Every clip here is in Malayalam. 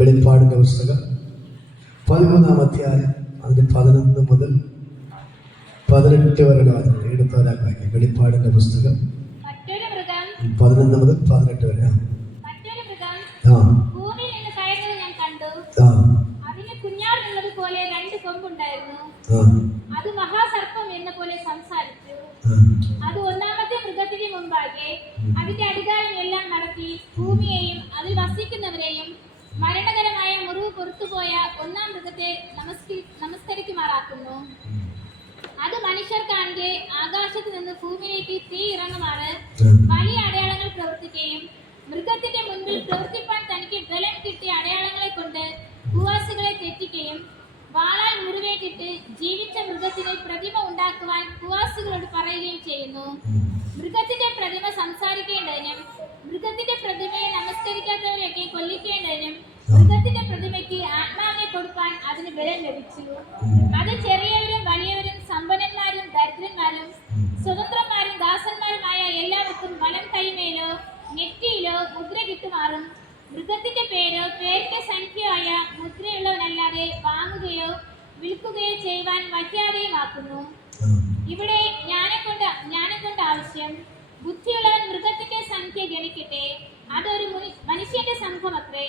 വെളിപ്പാടിൻ്റെ പുസ്തകം 13-ാം അധ്യായം അതിന് 11 മുതൽ 18 വരെയുള്ള വാക്യങ്ങൾ എടുത്തോരാൻ വായിക്കാം. വെളിപ്പാടിൻ്റെ പുസ്തകം 11 മുതൽ 18 വരെ. അത് മഹാസർപ്പം എന്ന പോലെ സംസാരിച്ചു. അത് ഒന്നാമത്തെ മൃഗത്തിന് മുമ്പാകെ അതിന്റെ അധികാരം എല്ലാം നടത്തി ഭൂമിയെയും അതിൽ വസിക്കുന്നവരെയും മരണകരമായ മുറിവ് പുറത്തുപോയ ഒന്നാം മൃഗത്തെ നമസ്കരിക്കുമാറാക്കുന്നു. അത് മനുഷ്യർക്കാണെങ്കിൽ ആകാശത്ത് നിന്ന് ഭൂമിയിലേക്ക് തീ ഇറങ്ങുമാറ് വലിയ അടയാളങ്ങൾ പ്രവർത്തിക്കുകയും മൃഗത്തിന്റെ മുൻപിൽ പ്രവർത്തിപ്പാൻ തനിക്ക് ബലം കിട്ടിയ അടയാളങ്ങളെ കൊണ്ട് ഭൂവാസികളെ തെറ്റിക്കുകയും വാളാൽ മുറിവേറ്റിട്ട് ജീവിച്ച മൃഗത്തിന് പ്രതിമ ഉണ്ടാക്കുവാൻ ഭൂവാസികളോട് പറയുകയും ചെയ്യുന്നു. മൃഗത്തിന്റെ പ്രതിമ സംസാരിക്കേണ്ടതിനും മൃഗത്തിന്റെ പ്രതിമയെ നമസ്കരിക്കാത്തവരെയൊക്കെ കൊല്ലിക്കേണ്ടതിനും മൃഗത്തിന്റെ പ്രതിമയ്ക്ക് ആത്മാവിനെ കൊടുക്കാൻ അതിന് ബലം ലഭിച്ചു. അത് ചെറിയവരും വലിയവരും സമ്പന്നന്മാരും ദരിദ്രന്മാരും സ്വതന്ത്രന്മാരും ദാസന്മാരുമായ എല്ലാവർക്കും വലം കൈമേലോ നെറ്റിയിലോ മുദ്ര കിട്ടുമാറും മൃഗത്തിന്റെ പേരോ പേരിന്റെ സംഖ്യയായ മുദ്രയുള്ളവനല്ലാതെ വാങ്ങുകയോ വിൽക്കുകയോ ചെയ്യുവാൻ വയ്യാതെയും ആക്കുന്നു. ഇവിടെ ജ്ഞാനം കൊണ്ട് ആവശ്യം. ബുദ്ധിയുള്ളവൻ മൃഗത്തിന്റെ സംഖ്യ ഗണിക്കട്ടെ. അതൊരു മനുഷ്യന്റെ സംഖ്യ അത്രേ.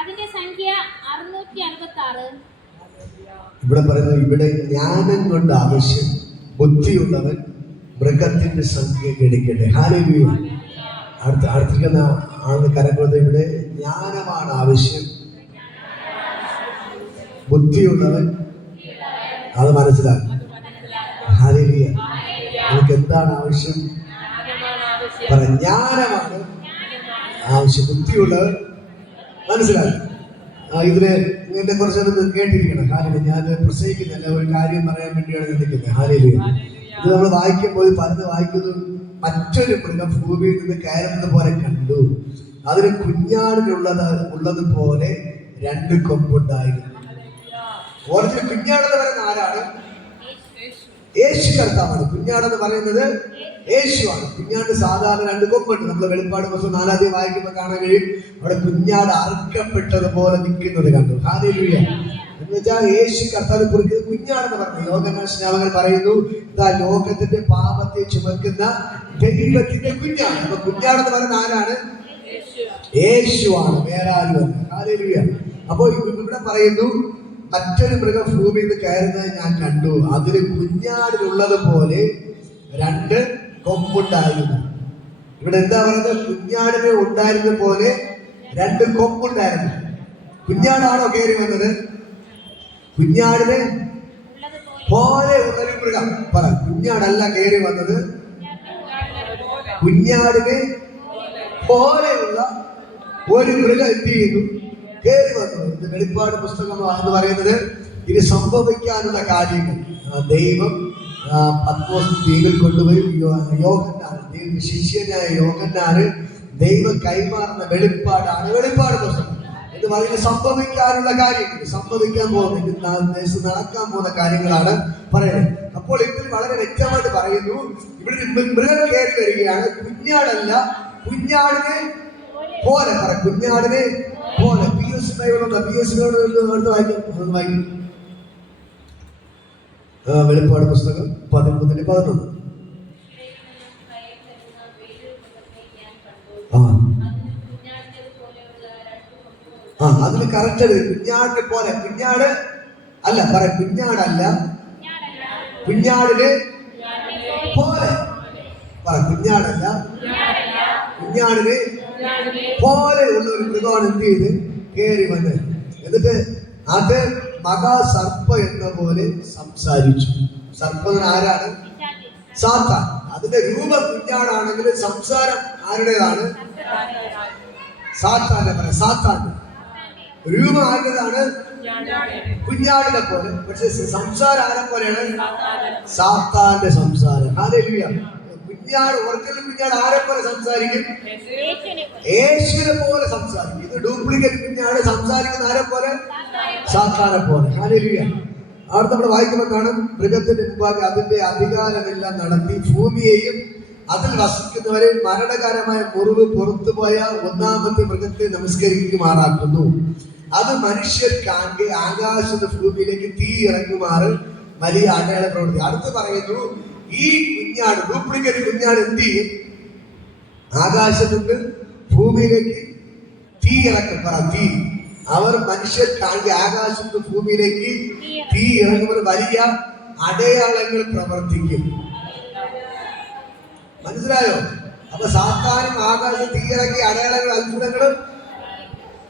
അതിന്റെ സംഖ്യ 666. ഇവിടെ പറയുന്നത്, ഇവിടെ ജ്ഞാനം കൊണ്ട് ആവശ്യം. ബുദ്ധിയുള്ളവൻ മൃഗത്തിന്റെ സംഖ്യ ഗണിക്കട്ടെ. ഹല്ലേലൂയ. അടുത്തിരിക്കുന്ന ആളുടെ കരങ്ങളത്, ഇവിടെ ജ്ഞാനമാണ് ആവശ്യം. ബുദ്ധിയുള്ളവൻ അത് മനസ്സിലാക്കും. ഹല്ലേലൂയ. നമുക്ക് എന്താണ് ആവശ്യം? ജ്ഞാനമാണ് ആവശ്യം. ബുദ്ധിയുള്ളവൻ മനസ്സിലാക്കും. ഇതില് ഇങ്ങനത്തെ കുറച്ചൊന്ന് കേട്ടിരിക്കണം. ഹല്ലേലൂയ. ഞാൻ പ്രസംഗിക്കുന്നില്ല, ഒരു കാര്യം പറയാൻ വേണ്ടിയാണ് നിൽക്കുന്നത്. ഹല്ലേലൂയ. ഇത് നമ്മൾ വായിക്കുമ്പോൾ പലത് വായിക്കുന്നു. മറ്റൊരു മൃഗം ഭൂമിയിൽ നിന്ന് കയറുന്നത് പോലെ കണ്ടു. അതിന് കുഞ്ഞാടിനുള്ളതുപോലെ 2 കൊമ്പുണ്ടായിരുന്നു. ഓരോ കുഞ്ഞാടെന്ന് പറയുന്ന ആരാണ്? യേശു കർത്താവാണ്. കുഞ്ഞാടെന്ന് പറയുന്നത് യേശുവാണ്. കുഞ്ഞാട് സാധാരണ 2 കൊമ്പുണ്ട്. നമ്മൾ വെളിപ്പാട് പുസ്തകം 4-ാം അധ്യായം വായിക്കുമ്പോൾ കാണാൻ കഴിയും. അവിടെ കുഞ്ഞാട് അറുക്കപ്പെട്ടതുപോലെ നിൽക്കുന്നത് കണ്ടു. ഹല്ലേലൂയ. എന്ന് വെച്ചാൽ യേശു കർത്താവിനെ കുറിക്കുന്നത് കുഞ്ഞാടെന്ന് പറഞ്ഞു. യോഹന്നാൻ സ്നാപകൻ പറയുന്നു, ഇതാ ലോകത്തിന്റെ പാപത്തെ ചുമക്കുന്ന ദൈവത്തിന്റെ കുഞ്ഞാണ്. അപ്പൊ കുഞ്ഞാടെന്ന് പറയുന്ന ആരാണ്? യേശുവാണ്, വേറെ ആരുമല്ല. ഹല്ലേലൂയ. അപ്പൊ ഇവിടെ പറയുന്നു, മറ്റൊരു മൃഗം ഭൂമിയിൽ നിന്ന് കയറുന്നത് ഞാൻ കണ്ടു. അതിന് കുഞ്ഞാടിനുള്ളത് പോലെ 2 കൊമ്പുണ്ടായിരുന്നു. ഇവിടെ എന്താ പറയുന്നത്? കുഞ്ഞാടിന് ഉണ്ടായിരുന്ന പോലെ 2 കൊമ്പുണ്ടായിരുന്നു. കുഞ്ഞാടാണോ കയറി വന്നത്? കുഞ്ഞാടിന് പോലെ ഉള്ളൊരു മൃഗം പറ. കുഞ്ഞാടല്ല കയറി വന്നത്, കുഞ്ഞാടിന് പോലെയുള്ള ഒരു മൃഗം എന്ത് ചെയ്യുന്നു? കയറി വന്നു. ഇത് വെളിപ്പാട് പുസ്തകം എന്ന് പറയുന്നത് ഇത് സംഭവിക്കാനുള്ള കാര്യങ്ങൾ ദൈവം പത്മോസ് ദ്വീപിൽ കൊണ്ടുപോയി യോഹന്നാൻ, ദൈവത്തിന്റെ ശിഷ്യനായ യോഹന്നാന് ദൈവം കൈമാറുന്ന വെളിപ്പാടാണ് വെളിപ്പാട് പുസ്തകം എന്ന് പറയുന്നത്. സംഭവിക്കാനുള്ള കാര്യങ്ങൾ, സംഭവിക്കാൻ പോകുന്ന നടക്കാൻ പോകുന്ന കാര്യങ്ങളാണ് പറയുന്നത്. അപ്പോൾ ഇതിൽ വളരെ വ്യക്തമായിട്ട് പറയുന്നു, ഇവിടെ മൃഗം കയറി വരികയാണ്. കുഞ്ഞാടല്ല, കുഞ്ഞാടിനെ പോലെ പറ. കുഞ്ഞാടിനെ പോലെ. വെളിപ്പാട് പുസ്തകം 13-11. അതിന് കറക്റ്റ് കുഞ്ഞാടിനെ പോലെ. കുഞ്ഞാട് അല്ല പറ. കുഞ്ഞാടല്ല, കുഞ്ഞാടിനെ പോലെ പറ. കുഞ്ഞാടല്ല, കുഞ്ഞാടിനെ പോലെ ഉള്ള ഒരു മൃഗമാണ് എന്ത് ചെയ്ത് കയറി വന്നത്. എന്നിട്ട് അത് മഹാസർപ്പ എന്ന പോലെ സംസാരിച്ചു. സർപ്പം ആരാണ്? സാത്താൻ. അതിന്റെ രൂപം കുഞ്ഞാടാണെങ്കിൽ സംസാരം ആരുടേതാണ്? സാത്താന്റെ പറയാം. സാത്താന്റെ രൂപം ആരുടേതാണ്? കുഞ്ഞാടിനെ പോലെ. പക്ഷെ സംസാരം ആരെ പോലെയാണ്? സാത്താന്റെ സംസാരം. ഹല്ലേലൂയ. കുഞ്ഞാട്, ഒറിജിനൽ കുഞ്ഞാട് ആരെ പോലെ സംസാരിക്കും? യേശുവിനെ പോലെ സംസാരിക്കും. ഇത് ഡ്യൂപ്ലിക്കേറ്റ് കുഞ്ഞാട് സംസാരിക്കുന്ന ആരെ പോലെ? സാത്താനെ പോലെ. ഹല്ലേലൂയ. അവിടെ നമ്മൾ വായിക്കുമ്പോൾ കാണും, മൃഗത്തിന്റെ മുമ്പാകെ അതിന്റെ അധികാരമെല്ലാം നടത്തി ഭൂമിയെയും അതിൽ വസിക്കുന്നവരെ മരണകരമായ മുറിവ് പുറത്തുപോയ ഒന്നാമത്തെ മൃഗത്തെ നമസ്കരിക്കുമാറാക്കുന്നു. അത് മനുഷ്യർക്കാകെ ആകാശത്ത് ഭൂമിയിലേക്ക് തീ ഇറങ്ങുമാറ് വലിയ അടയാള പ്രവൃത്തി. അടുത്ത് പറയുന്നു, ഈ കുഞ്ഞാട്, ഡ്യൂപ്ലിക്കേറ്റ് കുഞ്ഞാട് എന്ത് ചെയ്യും? ആകാശത്തുണ്ട് ഭൂമിയിലേക്ക് തീ ഇറക്കും. പറ, തീ. അവർ മനുഷ്യർക്കാകെ ആകാശത്ത് ഭൂമിയിലേക്ക് തീ ഇറങ്ങുമ്പോൾ വലിയ അടയാളങ്ങൾ പ്രവർത്തിക്കും. മനസ്സിലായോ? അപ്പൊ സാത്താനും ആകാശത്ത് തീ ഇറങ്ങി അടയാളങ്ങൾ അത്ഭുതങ്ങളും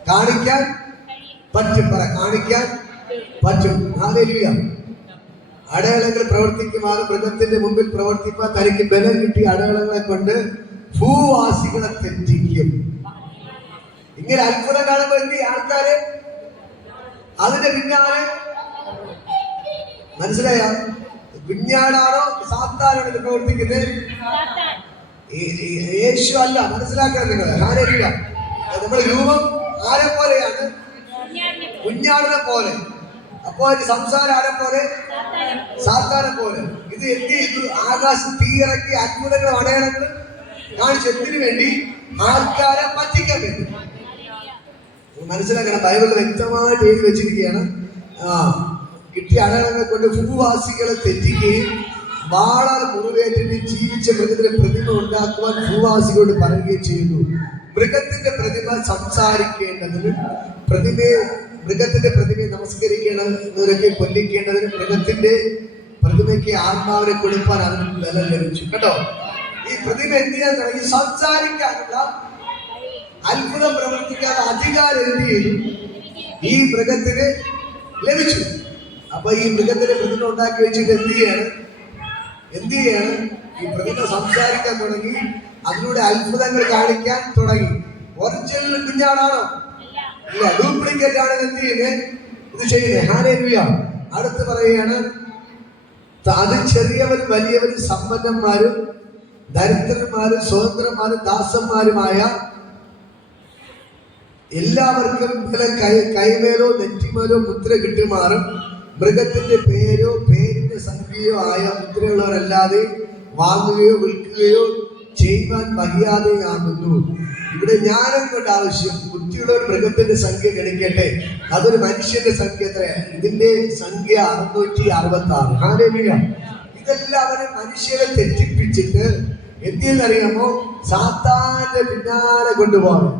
കാണിക്കാൻ പറ്റും. പറ, കാണിക്കാൻ പറ്റും. ഹല്ലേലൂയ. അടയാളങ്ങൾ പ്രവർത്തിക്കുമാറ് മൃഗത്തിന്റെ മുമ്പിൽ പ്രവർത്തിപ്പാൻ തനിക്ക് ബലം കിട്ടിയ അടയാളങ്ങളെ കൊണ്ട് ഭൂവാസികളെ തെറ്റിക്കും. ഇങ്ങനെ അത്ഭുതം കാണുമ്പോൾ എന്ത് ആൾക്കാര് അതിന്റെ പിന്നാലെ, മനസ്സിലായ? കുഞ്ഞാടാണോ സാത്താനാണ് ഇത് പ്രവർത്തിക്കുന്നത്? യേശു അല്ല. മനസ്സിലാക്കണം നിങ്ങൾ. ഹല്ലേലൂയ. നമ്മുടെ രൂപം ആരെ പോലെയാണ്? കുഞ്ഞാടിനെ പോലെ. അപ്പോ അതിന്റെ സംസാരം ആരെ പോലെ? സാത്താനെ പോലെ. ഇത് എന്ത് ചെയ്തു? ആകാശം തീയിറക്കി അത്ഭുതങ്ങളും അടയാളങ്ങളും കാണിച്ചതിനു വേണ്ടി, ആൾക്കാരെ പറ്റിക്കാൻ വേണ്ടി. മനസ്സിലാക്കണം. ബൈബിളിൽ വ്യക്തമായിട്ട് എഴുതി വെച്ചിരിക്കുകയാണ്, കിട്ടിയ അടയാളങ്ങളെ കൊണ്ട് ഭൂവാസികളെ തെറ്റിക്കുകയും വാളാൽ മുറിവേറ്റിന് ജീവിച്ച മൃഗത്തിന്റെ പ്രതിമ ഉണ്ടാക്കുവാൻ ഭൂവാസികളോട് പറയുകയും ചെയ്യുന്നു. മൃഗത്തിന്റെ പ്രതിമ സംസാരിക്കേണ്ടതിനും മൃഗത്തിന്റെ പ്രതിമയെ നമസ്കരിക്കേണ്ടവരൊക്കെ കൊല്ലിക്കേണ്ടതിനും മൃഗത്തിന്റെ പ്രതിമയ്ക്ക് ആത്മാവിനെ കൊടുക്കാൻ അതിന് ബലം ലഭിച്ചു. കേട്ടോ, ഈ പ്രതിമ എന്ത് ചെയ്യാൻ തുടങ്ങി? സംസാരിക്കാനുള്ള, അത്ഭുതം പ്രവർത്തിക്കാനുള്ള അധികാരം എന്ത് ചെയ്തു? ഈ മൃഗത്തിന് ലഭിച്ചു. അപ്പൊ ഈ മൃഗത്തിന്റെ പ്രതിമ ഉണ്ടാക്കി വെച്ചിട്ട് എന്ത് ചെയ്യാണ്? ഈ പ്രതിമ സംസാരിക്കാൻ തുടങ്ങി, അതിലൂടെ അത്ഭുതങ്ങൾ കാണിക്കാൻ തുടങ്ങി. ഒറിജിനൽ കുഞ്ഞാടാണോ? ഇല്ല, ഡ്യൂപ്ലിക്കേറ്റ് ആണ് എന്ത് ചെയ്യുന്നത്? ഇത് ചെയ്യുന്നത്. ഹല്ലേലൂയ. അടുത്ത് പറയുകയാണ്, അത് ചെറിയവരും വലിയവരും സമ്പന്നന്മാരും ദരിദ്രന്മാരും സ്വതന്ത്രന്മാരും ദാസന്മാരുമായ എല്ലാവർക്കും കൈമേലോ നെറ്റിമേലോ മുദ്ര കിട്ടുമാറും മൃഗത്തിന്റെ പേരോ പേരിന്റെ സംഖ്യയോ ആയ മുദ്രയുള്ളവരല്ലാതെ വാങ്ങുകയോ വിൽക്കുകയോ ചെയ്യുവാൻ മര്യാദയാകുന്നു. ഇവിടെ ജ്ഞാനം കൊണ്ട് ആവശ്യം. ബുദ്ധിയുള്ള ഒരു മൃഗത്തിന്റെ സംഖ്യ ഗണിക്കട്ടെ. അതൊരു മനുഷ്യന്റെ സംഖ്യ എത്രയാണ്? ഇതിന്റെ സംഖ്യ 666. ഹല്ലേലൂയ. ഇതെല്ലാവരും മനുഷ്യരെ തെറ്റിപ്പിച്ചിട്ട് എന്തെന്നറിയാമോ? സാത്താന്റെ പിന്നാലെ കൊണ്ടുപോകണം.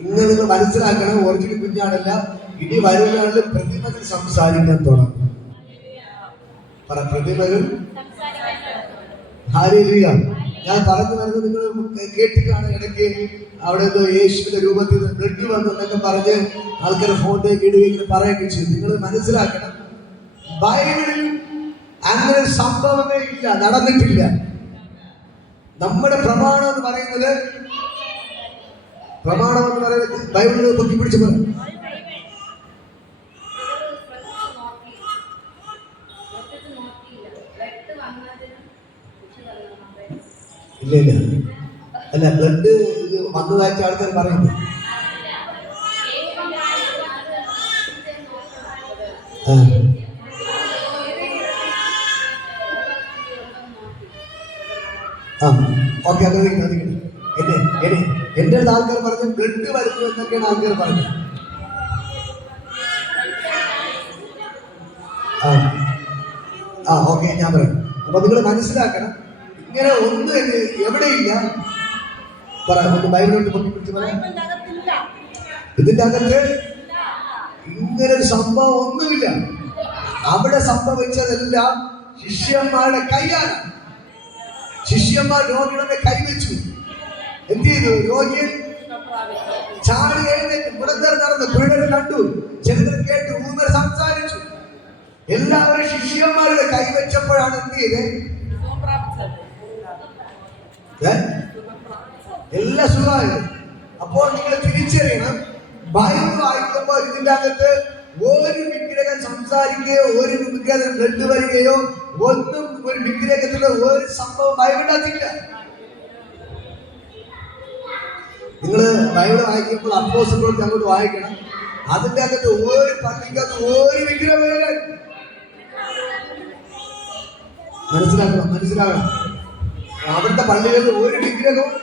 ഇങ്ങനെ നിങ്ങൾ മനസ്സിലാക്കണം. ഒറിജിനൽ കുഞ്ഞാടല്ല. ഇനി വരുന്നയാളിൽ പ്രതിമകൾ സംസാരിക്കാൻ തുടങ്ങും. പറ, പ്രതിമകൾ. ഹല്ലേലൂയ. ഞാൻ പറഞ്ഞു വരുന്നത് നിങ്ങൾ കേട്ടിട്ടാണ്. ഇടയ്ക്ക് അവിടെ എന്തോ യേശുവിന്റെ രൂപത്തിൽ ബ്ലഡ് വന്നെന്നൊക്കെ പറഞ്ഞ് ആൾക്കാർ ഫോട്ടോയൊക്കെ ഇടുകയും പറയുകയൊക്കെ ചെയ്തു. നിങ്ങൾ മനസ്സിലാക്കണം, ബൈബിളിൽ അങ്ങനെ സംഭവമേ ഇല്ല, നടന്നിട്ടില്ല. നമ്മുടെ പ്രമാണം എന്ന് പറയുന്നത് ബൈബിളിൽ പൊക്കി പിടിച്ച് പറയും. ഇല്ല, അല്ല, ബ്ലഡ് ഇത് വന്നതായിട്ട് ആൾക്കാർ പറയുന്നു. ഓക്കെ, അത് എന്റെ അടുത്ത് ആൾക്കാർ പറഞ്ഞു ബ്ലഡ് വരുന്നു എന്നൊക്കെയാണ് ആൾക്കാർ പറഞ്ഞത്. ഓക്കെ, ഞാൻ പറയാം. അപ്പൊ നിങ്ങൾ മനസ്സിലാക്കണം, ഇങ്ങനെ ഒന്നും എവിടെയില്ല. ഒന്ന് ബൈബിളിലോട്ട് പൊട്ടിപ്പിടിച്ച് പറയാം. ഇതിന്റെ അകത്ത് ഇങ്ങനെ ഒരു സംഭവം ഒന്നുമില്ല. അവിടെ സംഭവിച്ചതെല്ലാം ശിഷ്യന്മാരുടെ കൈയാണ്. ശിഷ്യന്മാർ രോഗികളുടെ കൈവച്ചു. എന്ത് ചെയ്തു? രോഗിയെ ചാടി എഴുന്നേറ്റ് മുടന്തർ നടന്നു, കുരുടർ കണ്ടു, ചിലർ കേട്ടു, ഊമർ സംസാരിച്ചു. എല്ലാവരും ശിഷ്യന്മാരുടെ കൈവച്ചപ്പോഴാണ് എന്ത് ചെയ്തത്? എല്ലാ സുഖമായത്. അപ്പോൾ നിങ്ങൾ തിരിച്ചറിയണം, ബൈബിൾ വായിക്കുമ്പോൾ ഇതിന്റെ അകത്ത് ഒരു വിഗ്രഹം സംസാരിക്കുകയോ ഒരു വിഗ്രഹം ബ്ലഡ് വരികയോ ഒന്നും, ഒരു വിഗ്രഹത്തിലുള്ള ഒരു സംഭവം ബൈബിളിനകത്തില്ല. നിങ്ങൾ ബൈബിൾ വായിക്കുമ്പോൾ അപ്പോസ്തലപ്രവൃത്തി അങ്ങോട്ട് വായിക്കണം. അതിന്റെ അകത്ത് ഒരു പള്ളിക്കകത്ത് ഒരു വിഗ്രഹം മനസ്സിലാക്കണം. അവിടുത്തെ പള്ളികളിൽ ഒരു വിഗ്രഹവും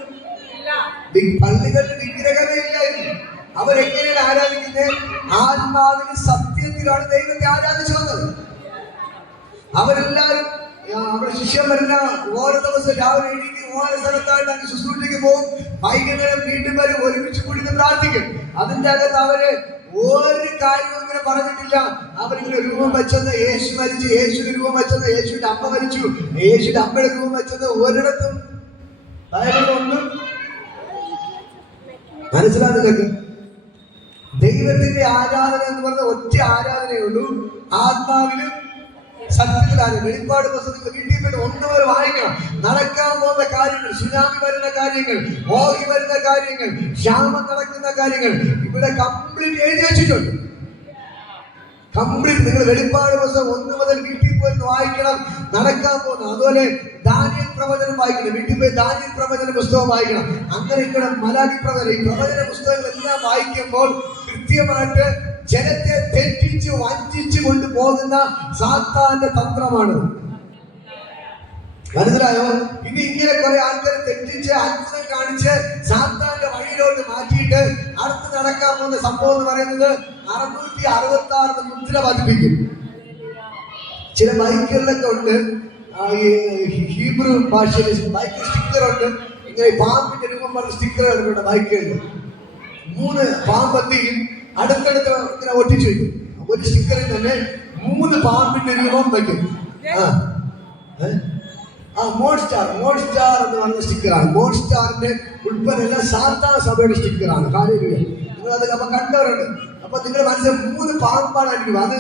പള്ളികളിൽ വിഗ്രഹമേ ഇല്ലായിരുന്നു. അവരെങ്ങനെയാണ് ആരാധിക്കുന്നത്? ആത്മാവിന് സത്യത്തിലാണ് ദൈവത്തെ ആരാധിച്ചു വന്നത്. അവരെല്ലാവരും അവിടെ ശിഷ്യന്മാരെല്ലാം ഓരോ ദിവസം രാവിലെ എണീറ്റ് ഓരോ സ്ഥലത്തായിട്ട് അങ്ങ് ശുശ്രൂഷയ്ക്ക് പോകും. വൈകുന്നേരം വീണ്ടും വരും, ഒരുമിച്ച് കൂടി പ്രാർത്ഥിക്കും. അതിന്റെ അകത്ത് അവര് ഒരു കാര്യവും ഇങ്ങനെ പറഞ്ഞിട്ടില്ല. അവരിങ്ങനെ രൂപം വെച്ചത് യേശു മരിച്ചു, യേശുവിന്റെ രൂപം വെച്ചത് യേശുവിന്റെ അമ്മ മരിച്ചു, യേശുവിന്റെ അമ്മയുടെ രൂപം വെച്ചത് ഒരിടത്തും ഒന്നും മനസ്സിലാകുന്നില്ല. ദൈവത്തിന്റെ ആരാധന എന്ന് പറഞ്ഞ ഒറ്റ ആരാധനയേ ഉള്ളൂ, ആത്മാവിലും സത്യത്തിലാണ്. വെളിപ്പാട് പുസ്തകത്തിൽ വീട്ടിൽ പോയിട്ട് ഒന്നുവരെ വായിക്കണം. നടക്കാൻ പോകുന്ന കാര്യങ്ങൾ, സുനാമി വരുന്ന കാര്യങ്ങൾ, ഓഹി വരുന്ന കാര്യങ്ങൾ, ക്ഷാമം നടക്കുന്ന കാര്യങ്ങൾ ഇവിടെ കംപ്ലീറ്റ് എഴുതി വെച്ചിട്ടുണ്ട്. കംപ്ലീറ്റ് നിങ്ങൾ വെളിപ്പാട് പുസ്തകം 1 മുതൽ വീട്ടിൽ പോയി വായിക്കണം. നടക്കാൻ പോകുന്ന അതുപോലെ ദാനിയേൽ പ്രവചനം വായിക്കണം. വീട്ടിൽ പോയി ദാനിയേൽ പ്രവചന പുസ്തകം വായിക്കണം. അങ്ങനെ ഇവിടെ മലാഖി പ്രവചനം, ഈ പ്രവചന പുസ്തകങ്ങളെല്ലാം വായിക്കുമ്പോൾ കൃത്യമായിട്ട് ജനത്തെ തെറ്റിച്ച് വഞ്ചിച്ചു കൊണ്ടുപോകുന്ന സാത്താന്റെ തന്ത്രമാണ്. മനസ്സിലായോ? ഇനി ഇങ്ങനെ കുറെ ആൾക്കാരെ തെറ്റിച്ച് അത്ഭുതം കാണിച്ച് സാത്താന്റെ വഴിയിലോട്ട് മാറ്റിയിട്ട് അടുത്ത് നടക്കാൻ പോകുന്ന സംഭവം എന്ന് പറയുന്നത് 666 മുദ്ര പതിപ്പിക്കും. ചില ബൈക്കുകളിലൊക്കെ ഉണ്ട്, ഹീബ്രു ഭാഷയിൽ ബൈക്ക് സ്റ്റിക്കർ ഉണ്ട്. ഇങ്ങനെ പാമ്പിന്റെ രൂപം പറഞ്ഞ സ്റ്റിക്കറുകളുണ്ട് ബൈക്കുകളിൽ. 3 പാമ്പത്തിയും അടുത്തടുത്ത് ഇങ്ങനെ ഒട്ടിച്ചു വയ്ക്കും. ഒരു സ്റ്റിക്കറിൽ തന്നെ 3 പാമ്പിന്റെ രൂപം വയ്ക്കും. മോൺസ്റ്റാർ എന്ന് പറഞ്ഞ സ്റ്റിക്കറാണ്. മോൺസ്റ്റാറിന്റെ ഉൾപ്പെടെയുള്ള സാത്താൻ സഭയുടെ സ്റ്റിക്കറാണ്. നിങ്ങൾ അത് അപ്പൊ കണ്ടവരുണ്ട്. അപ്പൊ നിങ്ങൾ മനസ്സിലായി 3 പാമ്പാണ് ആയിരിക്കും. അത്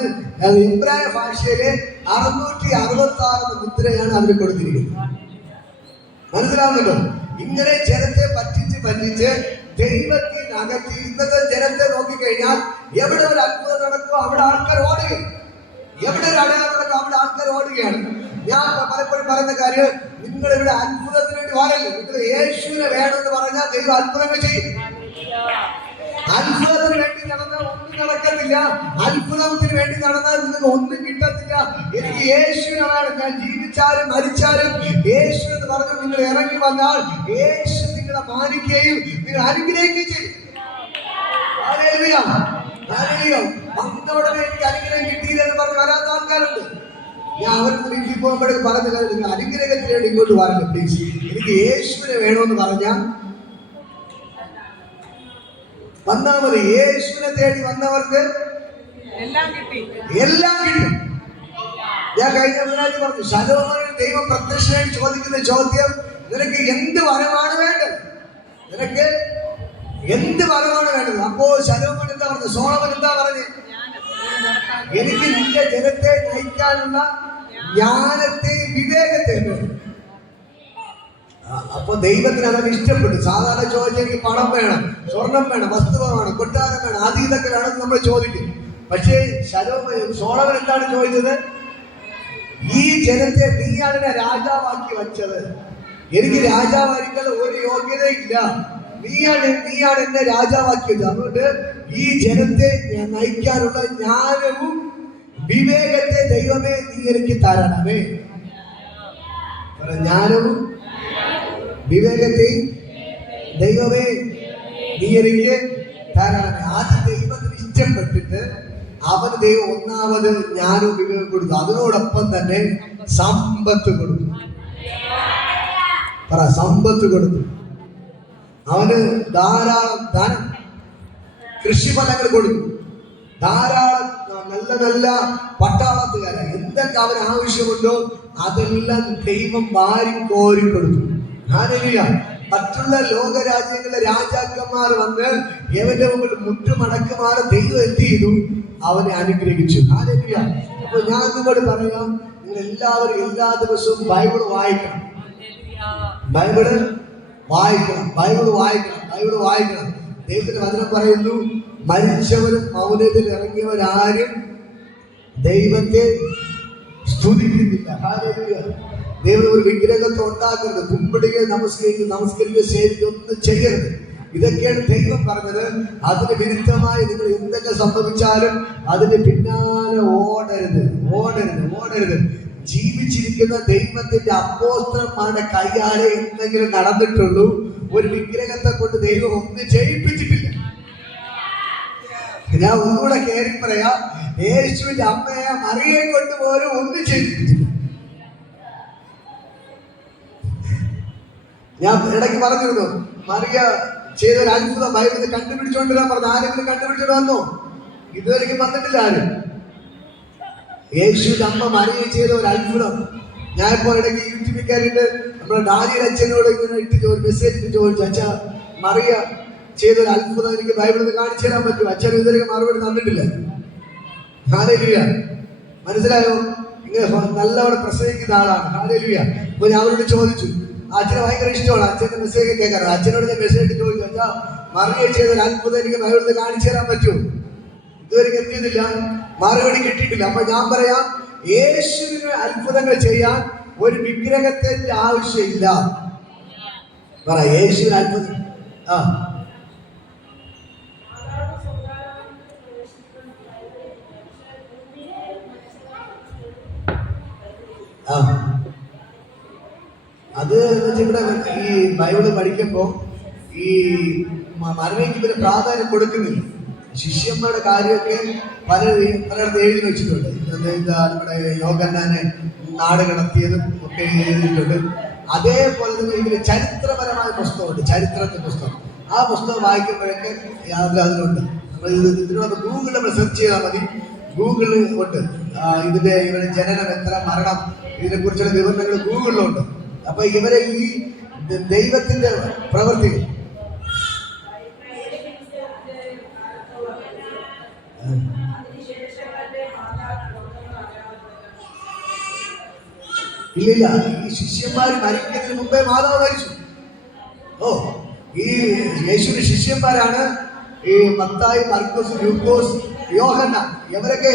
എബ്രായ ഭാഷയിലെ 666 മുദ്രയാണ് അതിൽ കൊടുത്തിരിക്കുന്നത്. മനസ്സിലാവുന്നുണ്ടോ? ഇങ്ങനെ ജനത്തെ പറ്റിച്ച് ദൈവത്തിനകത്ത് ഇന്നത്തെ ജനത്തെ നോക്കിക്കഴിഞ്ഞാൽ എവിടെ ഒരു അത്ഭുതം നടക്കുമോ അവിടെ ആൾക്കാർ ഓടുകയും, എവിടെ ഒരു അടയാളം നടക്കും അവിടെ ആൾക്കാർ ഓടുകയാണ്. ഞാൻ പലപ്പോഴും പറയുന്ന കാര്യം, നിങ്ങൾ ഇവിടെ അത്ഭുതത്തിന് വേണ്ടി വാഴല്ലേ. നിങ്ങൾ യേശുവിനെ വേണമെന്ന് പറഞ്ഞാൽ ദൈവം അത്ഭുതങ്ങൾ ചെയ്യും. അത്ഭുതത്തിന് വേണ്ടി നടന്നാൽ ഒന്നും നടക്കത്തില്ല. അത്ഭുതത്തിന് വേണ്ടി നടന്നാൽ നിങ്ങൾക്ക് ഒന്നും കിട്ടത്തില്ല. എനിക്ക് യേശുവിനെ വേണം. ഞാൻ ജീവിച്ചാലും മരിച്ചാലും യേശു എന്ന് പറഞ്ഞു നിങ്ങൾ ഇറങ്ങി വന്നാൽ യേശു നിങ്ങളെ മാനിക്കുകയും നിങ്ങൾ അനുഗ്രഹിക്കുകയും ചെയ്യും. വന്നോടനെ എനിക്ക് അനുഗ്രഹം കിട്ടിയില്ലെന്ന് പറഞ്ഞ് വരാത്ത ആൾക്കാരുണ്ട്. ഞാൻ അവരുടെ വീട്ടിൽ പോകുമ്പോഴേക്ക് പറഞ്ഞ കാര്യം, നിങ്ങൾ അനുഗ്രഹത്തിന് വേണ്ടി ഇങ്ങോട്ട് വരണം പ്ലീസ്. എനിക്ക് യേശുവിനെ വേണമെന്ന് പറഞ്ഞാൽ വന്നാൽ മതി. യേശുവിനെ തേടി വന്നവർക്ക് എല്ലാം കിട്ടും. ഞാൻ കഴിഞ്ഞ ബുധനാഴ്ച പറഞ്ഞു, ശലോമോനിൽ ദൈവം പ്രത്യക്ഷമായി ചോദിക്കുന്ന ചോദ്യം, നിനക്ക് എന്ത് വരമാണ് വേണ്ടത്? നിനക്ക് എന്ത് വരമാണ് വേണ്ടത്? അപ്പോ ശലോമോൻ എന്താ പറഞ്ഞു? സോളമൻ എന്താ പറഞ്ഞു? എനിക്ക് നിന്റെ ജനത്തെ നയിക്കാനുള്ള ജ്ഞാനത്തെയും വിവേകത്തെയും വേണം. അപ്പൊ ദൈവത്തിന് അതൊക്കെ ഇഷ്ടപ്പെട്ടു. സാധാരണ ചോദിച്ചാൽ എനിക്ക് പണം വേണം, സ്വർണം വേണം, വസ്തു വേണം, കൊട്ടാരം വേണം, അത് ഇതൊക്കെ വേണമെന്ന് നമ്മൾ ചോദിക്കും. പക്ഷേ സോളമൻ എന്താണ് ചോദിച്ചത്? ഈ ജനത്തെ നീയാണ് എന്നെ രാജാവാക്കി വച്ചത്. എനിക്ക് രാജാവായിരിക്കാൻ ഒരു യോഗ്യതയില്ല. നീയാണ് എന്നെ രാജാവാക്കിയത്. അതുകൊണ്ട് ഈ ജനത്തെ ഞാൻ നയിക്കാനുള്ള ജ്ഞാനവും വിവേകത്തെ ദൈവമേ നീ എനിക്ക് തരണമേ. ജ്ഞാനവും വിവേകത്തെയും ദൈവമേ നീ എനിക്ക് തരണമേ. ആദ്യം ദൈവത്തിന് ഇഷ്ടപ്പെട്ടിട്ട് അവന് ദൈവം ഒന്നാമത് ജ്ഞാനവും വിവേകം കൊടുത്തു. അതിനോടൊപ്പം തന്നെ സമ്പത്ത് കൊടുത്തു. സമ്പത്ത് കൊടുത്തു. അവന് ധാരാളം ധനം, കൃഷിഫലങ്ങൾ കൊടുത്തു. ധാരാളം നല്ല പട്ടാളത്തുകാരെ എന്തൊക്കെ അവന് ആവശ്യമുണ്ടോ അതെല്ലാം ദൈവം വാരിക്കോരി കൊടുത്തു. ഹല്ലേലൂയ. മറ്റുള്ള ലോകരാജ്യങ്ങളിലെ രാജാക്കന്മാർ വന്ന് എവന്റെ മുമ്പിൽ മുട്ടുമടക്കുമാറ് ദൈവം എന്ത് ചെയ്തു? അവനെ അനുഗ്രഹിച്ചു. ഹല്ലേലൂയ. അപ്പൊ ഞാൻ നിങ്ങളോട് പറയാം, നിങ്ങൾ എല്ലാവരും എല്ലാ ദിവസവും ബൈബിൾ വായിക്കണം. ബൈബിള് വായിക്കണം. ദൈവത്തിന്റെ വചനം പറയുന്നു, മരിച്ചവരും മൗനത്തിൽ ഇറങ്ങിയവരാരും ദൈവത്തെ സ്തുതിക്കുന്നില്ല. ഹല്ലേലൂയ. ദൈവം ഒരു വിഗ്രഹത്തെ ഉണ്ടാക്കരുത്, കുമ്പിടുകയും നമസ്കരിക്കുകയും സേവിക്കുകയും ഒന്നും ചെയ്യരുത്. ഇതൊക്കെയാണ് ദൈവം പറഞ്ഞത്. അതിന് വിരുദ്ധമായി നിങ്ങൾ എന്തൊക്കെ സംഭവിച്ചാലും അതിന് പിന്നാലെ ഓടരുത്. ജീവിച്ചിരിക്കുന്ന ദൈവത്തിന്റെ അപ്പോസ്തലന്മാരുടെ കൈയാലെ എന്തെങ്കിലും നടന്നിട്ടുള്ളൂ. ഒരു വിഗ്രഹത്തെ കൊണ്ട് ദൈവം ഒന്നും ചെയ്യിപ്പിച്ചിട്ടില്ല. ഞാൻ ഒന്നുകൂടെ കയറി പറയാം, യേശുവിന്റെ അമ്മയെ മറിയെ കൊണ്ട് പോലും ഒന്നും ചെയ്യിപ്പിച്ചില്ല. ഞാൻ ഇടയ്ക്ക് പറഞ്ഞിരുന്നു, മറിയ ചെയ്ത ഒരു അത്ഭുതം ബൈബിളിൽ കണ്ടുപിടിച്ചോണ്ടിരാൻ പറഞ്ഞു. ആരെങ്കിലും കണ്ടുപിടിച്ചോണ്ട് വന്നോ? ഇതുവരെയ്ക്കും വന്നിട്ടില്ല ആരും. യേശുവിന്റെ അമ്മ മറിയ ചെയ്ത ഒരു അത്ഭുതം. ഞാൻ ഇപ്പോൾ ഇടയ്ക്ക് യൂട്യൂബിൽ കയറിയിട്ട് നമ്മുടെ ഡാനിയൽ അച്ഛനോട് ഇങ്ങനെ ഇട്ടിട്ട് ഒരു മെസ്സേജ് ഇട്ട് ചോദിച്ചു, അച്ഛാ മറിയ ചെയ്തൊരു അത്ഭുതം എനിക്ക് ബൈബിളിൽ കാണിച്ചു തരാൻ പറ്റും? അച്ഛൻ ഇതുവരെ മറുപടി തന്നിട്ടില്ല. ഹല്ലേലൂയ. മനസ്സിലായോ? ഇങ്ങനെ നല്ലവണ്ണം പ്രസംഗിക്കുന്ന ആളാണ്. ഹല്ലേലൂയ. അപ്പൊ ഞാൻ അവരോട് ചോദിച്ചു, അച്ഛനെ ഭയങ്കര ഇഷ്ടമാണ് അച്ഛന്റെ മെസ്സേജ് കേൾക്കാറ്. അച്ഛനോട് ഞാൻ മെസ്സേജ് ഇട്ട് ചോദിച്ചു, അച്ഛാ മറിയ ചെയ്തൊരു അത്ഭുതം എനിക്ക് ബൈബിളിൽ കാണിച്ചു തരാൻ പറ്റുമോ? ഇതുവരെ എത്തിയതില്ല, മറുപടി കിട്ടിയിട്ടില്ല. അപ്പൊ ഞാൻ പറയാം, യേശുവിന് അത്ഭുതങ്ങൾ ചെയ്യാൻ ഒരു വിഗ്രഹത്തിന്റെ ആവശ്യമില്ല. പറ, യേശുവിന് അത്ഭുതം. അത് ഇവിടെ ഈ ബൈബിള് പഠിക്കുമ്പോ ഈ മറിയയ്ക്ക് ഇവര് പ്രാധാന്യം കൊടുക്കുന്നില്ല. ശിഷ്യന്മാരുടെ കാര്യമൊക്കെ പലയിടത്ത് എഴുതി വെച്ചിട്ടുണ്ട്. നമ്മുടെ യോഹന്നാനെ നാട് കടത്തിയതും ഒക്കെ എഴുതിയിട്ടുണ്ട്. അതേപോലെ തന്നെ ഇതിന് ചരിത്രപരമായ പുസ്തകമുണ്ട്, ചരിത്രത്തിന്റെ പുസ്തകം. ആ പുസ്തകം വായിക്കുമ്പോഴൊക്കെ അതിലുണ്ട്. നമ്മൾ ഇതിനോട് ഗൂഗിളിൽ നമ്മൾ സെർച്ച് ചെയ്താൽ മതി. ഗൂഗിളിൽ ഉണ്ട് ഇതിന്റെ ഇവരുടെ ജനനം, എത്ര മരണം, ഇതിനെ കുറിച്ചുള്ള വിവരണങ്ങൾ ഗൂഗിളിലുണ്ട്. അപ്പൊ ഇവരെ ഈ ദൈവത്തിന്റെ പ്രവൃത്തികൾ ഇല്ലില്ല. ഈ ശിഷ്യന്മാർ മരിക്കുന്നതിന് മുമ്പേ മാതാവ് മരിച്ചു. ഈ യേശുവിന്റെ ശിഷ്യന്മാരാണ് ഈ മത്തായി, മർക്കോസ്, ലൂക്കോസ്, യോഹന്നാൻ. ഇവരൊക്കെ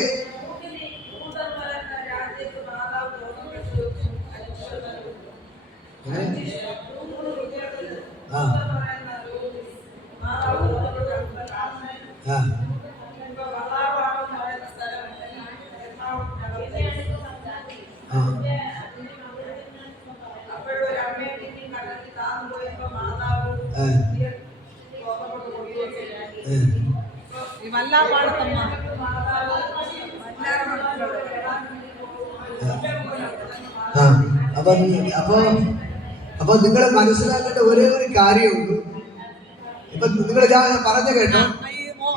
അപ്പൊ നിങ്ങൾ മനസ്സിലാക്കേണ്ട ഒരേ ഒരു കാര്യമുള്ളൂ. ഇപ്പൊ നിങ്ങൾ ഞാൻ പറഞ്ഞ കേട്ടോ,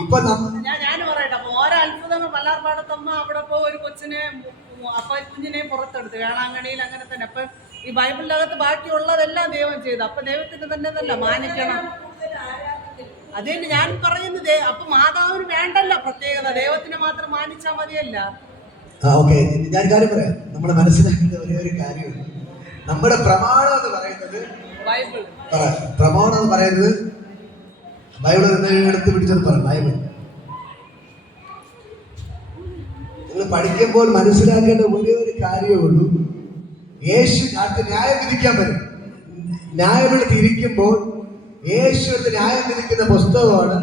ഇപ്പൊ ഞാൻ പറയട്ടെ, അപ്പൊ ഓരോ അത്ഭുതങ്ങൾ വല്ലാർപാടത്തമ്മ അവിടെ പോ ഒരു കൊച്ചിനെ അപ്പൊ കുഞ്ഞിനെ പുറത്തെടുത്ത് വേളാങ്കണിയിൽ അങ്ങനെ തന്നെ. അപ്പൊ ഈ ബൈബിളിനകത്ത് ബാക്കിയുള്ളതെല്ലാം ദൈവം ചെയ്തു. അപ്പൊ ദൈവത്തിന് തന്നെ മാനിക്കണം. അതേന്ന് ഞാൻ പറയുന്നത്. അപ്പൊ മാതാവിന് വേണ്ടല്ല പ്രത്യേകത, ദൈവത്തിനെ മാത്രം മാനിച്ചാൽ മതിയല്ല. ഓക്കെ, ഞാൻ കാര്യം പറയാം. നമ്മൾ മനസ്സിലാക്കേണ്ട ഒരേ ഒരു കാര്യമുണ്ട്. നമ്മുടെ പ്രമാണം എന്ന് പറയുന്നത് ബൈബിൾ. പ്രമാണം എന്ന് പറയുന്നത് ബൈബിൾ എടുത്ത് പിടിച്ചത് പറ. ബൈബിൾ നിങ്ങൾ പഠിക്കുമ്പോൾ മനസ്സിലാക്കേണ്ട ഒരേ ഒരു കാര്യമേ ഉള്ളൂ. യേശു അടുത്ത് ന്യായം വിധിക്കാൻ വരും. ന്യായമെടുത്ത് ഇരിക്കുമ്പോൾ യേശു എടുത്ത് ന്യായം വിധിക്കുന്ന പുസ്തകമാണ്,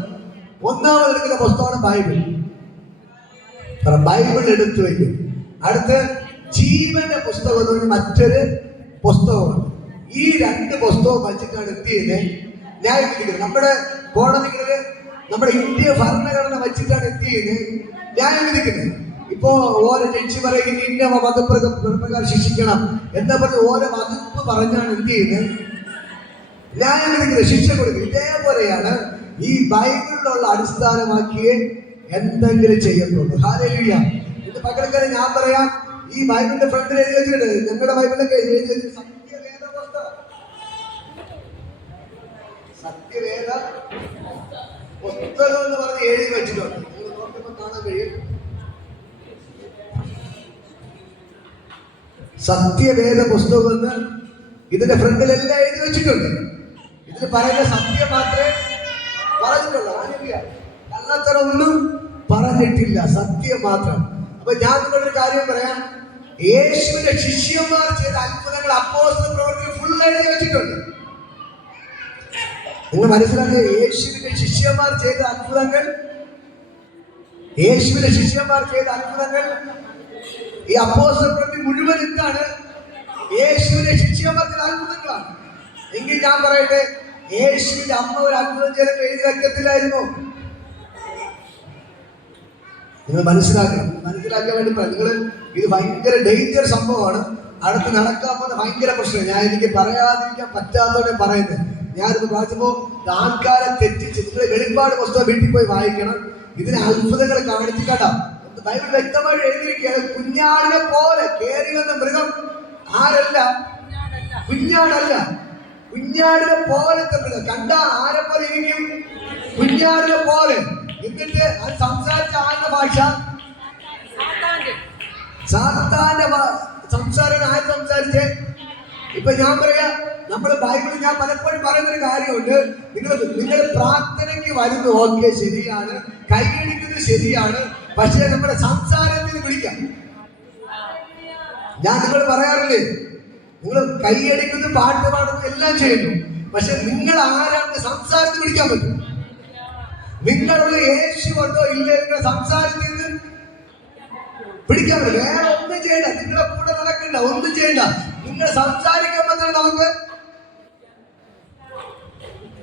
ഒന്നാമത് എടുക്കുന്ന പുസ്തകമാണ് ബൈബിൾ. ബൈബിൾ എടുത്തു വയ്ക്കും. അടുത്ത് ജീവന്റെ പുസ്തകം എന്ന് പറഞ്ഞ മറ്റൊരു പുസ്തകമാണ്. ഈ രണ്ട് പുസ്തകം വച്ചിട്ടാണ് എന്ത് ചെയ്യുന്നത്? ന്യായം വിധിക്കുന്നത്. നമ്മുടെ കോടതികളില് നമ്മുടെ ഇന്ത്യ ഭരണഘടന വച്ചിട്ടാണ് എന്ത് ചെയ്യുന്നത്? ന്യായം വിധിക്കുന്നത്. ഇപ്പോ ഓരോ ജഡ്ജി പറയുന്നത് ഇന്ന മതപ്രകാരം ശിക്ഷിക്കണം എന്താ പറഞ്ഞ് ഓരോ വകുപ്പ് പറഞ്ഞാണ് എന്ത് ചെയ്യുന്നത്? ന്യായം വിധിക്കുന്നത്, ശിക്ഷ കൊടുക്കുന്നത്. ഇതേപോലെയാണ് ഈ ബൈബിളിലുള്ള അടിസ്ഥാനമാക്കിയേ എന്തെങ്കിലും ചെയ്യത്തുള്ളൂ. ഹല്ലേലൂയ. ഇത് പകരക്കാരെ ഞാൻ പറയാം, ഈ ബൈബിളിന്റെ ഫ്രണ്ടിൽ എഴുതി വെച്ചിട്ടുണ്ട്, ഞങ്ങളുടെ ബൈബിളിലൊക്കെ എഴുതി വെച്ചിട്ടുണ്ട് സത്യവേദ പുസ്തകം. സത്യവേദ പുസ്തകം എന്ന് പറഞ്ഞ് എഴുതി വെച്ചിട്ടുണ്ട്. നിങ്ങൾ നോക്കുമ്പോൾ കാണാൻ കഴിയും. സത്യവേദ പുസ്തകം എന്ന് ഇതിന്റെ ഫ്രണ്ടിലെല്ലാം എഴുതി വെച്ചിട്ടുണ്ട്. ഇതിൽ പറയുന്ന സത്യം മാത്രമേ പറഞ്ഞിട്ടുള്ളൂ. കള്ളത്തരമൊന്നും പറഞ്ഞിട്ടില്ല, സത്യം മാത്രം. അപ്പൊ ഞാൻ നിങ്ങളൊരു കാര്യം പറയാം, യേശുവിന്റെ ശിഷ്യന്മാർ ചെയ്ത അത്ഭുതങ്ങൾ അപ്പോസ്തല പ്രവൃത്തിയിൽ ഫുൾ എഴുതി വെച്ചിട്ടുണ്ട്. നിങ്ങൾ മനസ്സിലാക്കുക, യേശുവിന്റെ ശിഷ്യന്മാർ ചെയ്ത അത്ഭുതങ്ങൾ ഈ അപ്പോസ്തലപ്രവൃത്തി മുഴുവൻ എന്താണ്? യേശുവിനെ ശിക്ഷയമർത്തുന്ന അത്ഭുതങ്ങളാണ്. എങ്കിൽ ഞാൻ പറയട്ടെ, യേശുവിന്റെ അമ്മ ഒരു അത്ഭുതം ചിലപ്പോൾ എഴുതി വയ്ക്കത്തില്ലായിരുന്നു. നിങ്ങൾ മനസ്സിലാക്കണം. മനസ്സിലാക്കാൻ വേണ്ടി നിങ്ങൾ ഇത് ഭയങ്കര ഡേഞ്ചർ സംഭവമാണ്. അടുത്ത് നടക്കാൻ പോകുന്ന ഭയങ്കര പ്രശ്നം. എനിക്ക് പറയാതിരിക്കാൻ പറ്റാത്തവരെ പറയുന്നത്. ഞാനിത് വായിച്ചപ്പോ ആൾക്കാരെ തെറ്റിച്ച് നിങ്ങൾ വെളിപ്പാട് പുസ്തകം വീട്ടിൽ പോയി വായിക്കണം. ഇതിന് അത്ഭുതങ്ങൾ കാണിച്ചു കേട്ടാ. ബൈബിൾ വ്യക്തമായി എഴുതിയിരിക്കുകയാണ്, കുഞ്ഞാടിനെ പോലെ കേറി വന്ന മൃഗം ആരല്ല? കുഞ്ഞാടല്ല, കുഞ്ഞാടിനെ പോലത്തെ മൃഗം. കണ്ട ആരെ പോലെ ഇരിക്കും? കുഞ്ഞാടിനെ പോലെ. എന്നിട്ട് അത് സംസാരിച്ച ആരുടെ ഭാഷ? സാത്താന്റെ സംസാരം. ആര് സംസാരിച്ചേ? ഇപ്പൊ ഞാൻ പറയാ, നമ്മുടെ ബൈബിളിൽ ഞാൻ പലപ്പോഴും പറയുന്നൊരു കാര്യമുണ്ട്. നിങ്ങൾ പ്രാർത്ഥനയ്ക്ക് വരുന്നു, ഓക്കെ ശരിയാണ്, കൈയടിക്കുന്നത് ശരിയാണ്, പക്ഷേ നമ്മുടെ സംസാരത്തിന് പിടിക്കാം. ഞാൻ നിങ്ങൾ പറയാറില്ലേ, നിങ്ങൾ കൈയടിക്കുന്നു, പാട്ട് പാടുന്നു, എല്ലാം ചെയ്യുന്നു, പക്ഷെ നിങ്ങൾ ആരാണ് സംസാരത്തിന് പിടിക്കാൻ പറ്റും? നിങ്ങളുള്ള യേശു കൊണ്ടോ ഇല്ലേ നിങ്ങളുടെ സംസാരത്തിൽ നിന്ന് പിടിക്കാൻ പറ്റും. വേറെ ഒന്നും ചെയ്യണ്ട, നിങ്ങളുടെ കൂടെ നടക്കണ്ട, ഒന്നും ചെയ്യണ്ട. നിങ്ങൾ സംസാരിക്കാൻ പറ്റുന്നത് നമുക്ക്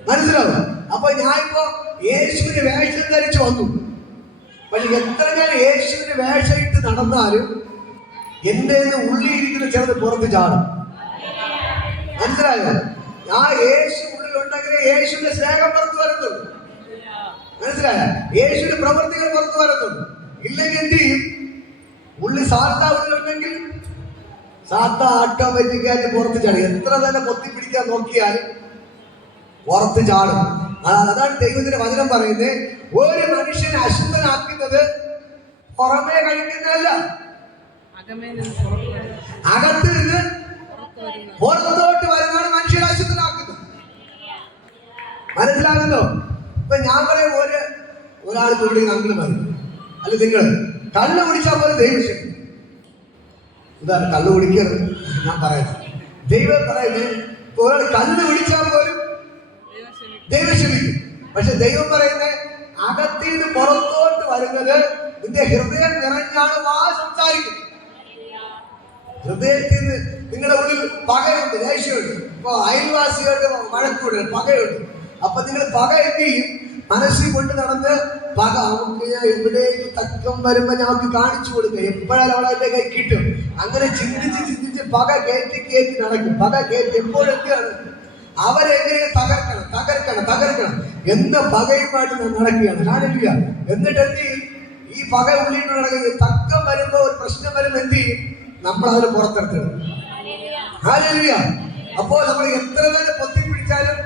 മനസ്സിലാവും. അപ്പൊ ഞാനിപ്പോ യേശുവിന് വേഷം ധരിച്ചു വന്നു, പക്ഷെ എത്ര ഞാൻ യേശുവിന് വേഷം ഇട്ട് നടന്നാലും എന്റെ ഉള്ളിയിരിക്കുന്ന ചിലത് പുറത്ത് ചാടും. മനസ്സിലായോ? ആ യേശു ഉള്ളിലുണ്ടെങ്കിൽ യേശുവിന്റെ സ്നേഹം പുറത്തു വരുന്നുള്ളൂ. മനസ്സിലായോ? യേശുവിന്റെ പ്രവൃത്തികൾ പുറത്തു വരുന്നുള്ളൂ. ഇല്ലെങ്കിൽ എന്ത് ചെയ്യും? ഉള്ളി സാത്താ ഉള്ളിലുണ്ടെങ്കിൽ സാത്താ ഓട്ടോമാറ്റിക്കായിട്ട് പുറത്ത് ചാടും. എത്ര തന്നെ പൊത്തിപ്പിടിക്കാൻ നോക്കിയാലും പുറത്ത് ചാടും. അതാണ് ദൈവത്തിന്റെ വചനം പറയുന്നത്, ഒരു മനുഷ്യനെ അശുദ്ധനാക്കുന്നത് പുറമേ കഴിക്കുന്നതല്ല, അകത്ത് നിന്ന് പുറത്തോട്ട് വരുന്നതാണ് മനുഷ്യനെ അശുദ്ധനാക്കുന്നത്. മനസ്സിലാകുന്നോ? ഇപ്പൊ ഞാൻ പറയും, ഒരാൾ കൂടി അങ്കിള് പറയും, അല്ല നിങ്ങൾ കള്ള് കുടിച്ചാൽ പോലെ ദൈവം ക്ഷമിക്കും. എന്താണ് കള്ള് കുടിക്കരുത് ഞാൻ പറയുന്നത്? ദൈവം പറയുന്നത് ഒരാൾ കള്ള് കുടിച്ചാൽ പോലും ദൈവം ക്ഷമിക്കും. പക്ഷെ ദൈവം പറയുന്നത് അകത്തീന്ന് പുറത്തോട്ട് വരുന്നത് നിന്റെ ഹൃദയം നിറഞ്ഞാണ് വാ സംസാരിക്കും. ഹൃദയത്തിൽ നിന്ന് നിങ്ങളുടെ ഉള്ളിൽ പകയുണ്ട്, ദേഷ്യമുണ്ട്, ഇപ്പൊ അയൽവാസികളുടെ വഴക്കൂടുകൾ, പകയുണ്ട്. അപ്പൊ നിങ്ങൾ പക എന്ത് ചെയ്യും? മനസ്സിൽ കൊണ്ട് നടന്ന് പക നമുക്ക് എവിടെയും തക്കം വരുമ്പോ ഞങ്ങൾക്ക് കാണിച്ചു കൊടുക്കുക, എപ്പോഴാലും അവളെ കൈ കിട്ടും. അങ്ങനെ ചിന്തിച്ച് ചിന്തിച്ച് പക കയറ്റി കയറ്റി നടക്കും. പക കയറ്റി എപ്പോഴൊക്കെയാണ് അവരെങ്ങനെ തകർക്കണം തകർക്കണം തകർക്കണം എന്ന പകയുമായിട്ട് നടക്കുകയാണ്. കാണില്ല. എന്നിട്ട് എന്ത് ചെയ്യും? ഈ പക ഉള്ളിട്ട് നടക്കുന്നത് തക്കം വരുമ്പോ, ഒരു പ്രശ്നം വരുമ്പോ എന്ത് ചെയ്യും? നമ്മൾ അതിന് പുറത്തെടുത്തത്. ഹാലേലൂയ. അപ്പോ നമ്മൾ എത്ര തന്നെ പൊത്തിപ്പിടിച്ചാലും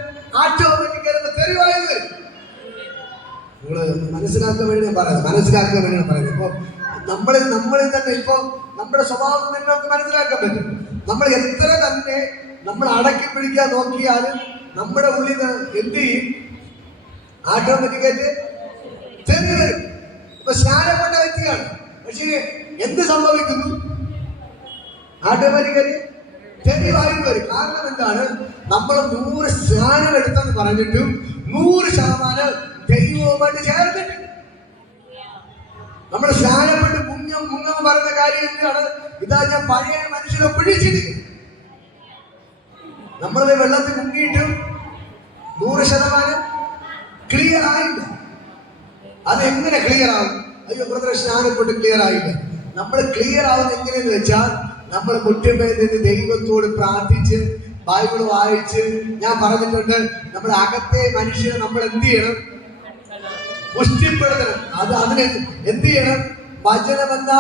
ഓട്ടോമാറ്റിക്കായി തെരുവായത്. നിങ്ങൾ മനസ്സിലാക്കാൻ വേണ്ടി ഞാൻ പറയുന്നത്, മനസ്സിലാക്കാൻ വേണ്ടിയാണ് പറയുന്നത്. ഇപ്പൊ നമ്മളിൽ തന്നെ ഇപ്പൊ നമ്മുടെ സ്വഭാവം തന്നെ നമുക്ക് മനസ്സിലാക്കാൻ പറ്റും. നമ്മൾ എത്ര തന്നെ നമ്മൾ അടക്കി പിടിക്കാൻ നോക്കിയാലും നമ്മുടെ ഉള്ളിൽ എന്ത് ചെയ്യും? ഓട്ടോമാറ്റിക്കായിട്ട് തെറി വരും. ഇപ്പൊ സ്നാനപ്പെട്ട വ്യക്തിയാണ്, പക്ഷേ എന്ത് സംഭവിക്കുന്നു? ഓട്ടോമാറ്റിക്കായി തെറി വായി വരും. കാരണം എന്താണ്? നമ്മൾ 100 സ്നാനം എടുത്തെന്ന് പറഞ്ഞിട്ടും 100% ദൈവവുമായിട്ട് ചേർന്നിട്ട് നമ്മൾ സ്നാനപ്പെട്ട് മുങ്ങം പറയുന്ന കാര്യം എന്താണ്? ഇതാ ഞാൻ പഴയ മനുഷ്യനെ പിടിച്ചിരിക്കും. നമ്മളെ വെള്ളത്തിൽ മുങ്ങിയിട്ടും 100% ക്ലിയർ ആയില്ല. അതെങ്ങനെ ക്ലിയർ ആവും? അയ്യോ ബ്രദറെ സ്നാനപ്പെട്ട് ക്ലിയർ ആയില്ല. നമ്മൾ ക്ലിയർ ആവുന്നത് എങ്ങനെയെന്ന് വെച്ചാൽ, നമ്മൾ മുറ്റുമേൽ നിന്ന് ദൈവത്തോട് പ്രാർത്ഥിച്ച് ബൈബിൾ വായിച്ച്, ഞാൻ പറഞ്ഞിട്ടുണ്ട്, നമ്മുടെ അകത്തെ മനുഷ്യനെ നമ്മൾ എന്ത് ചെയ്യണം? പുഷ്ടിപ്പെടുത്തണം. അതിന് എന്ത് ചെയ്യണം? വചനമെന്ന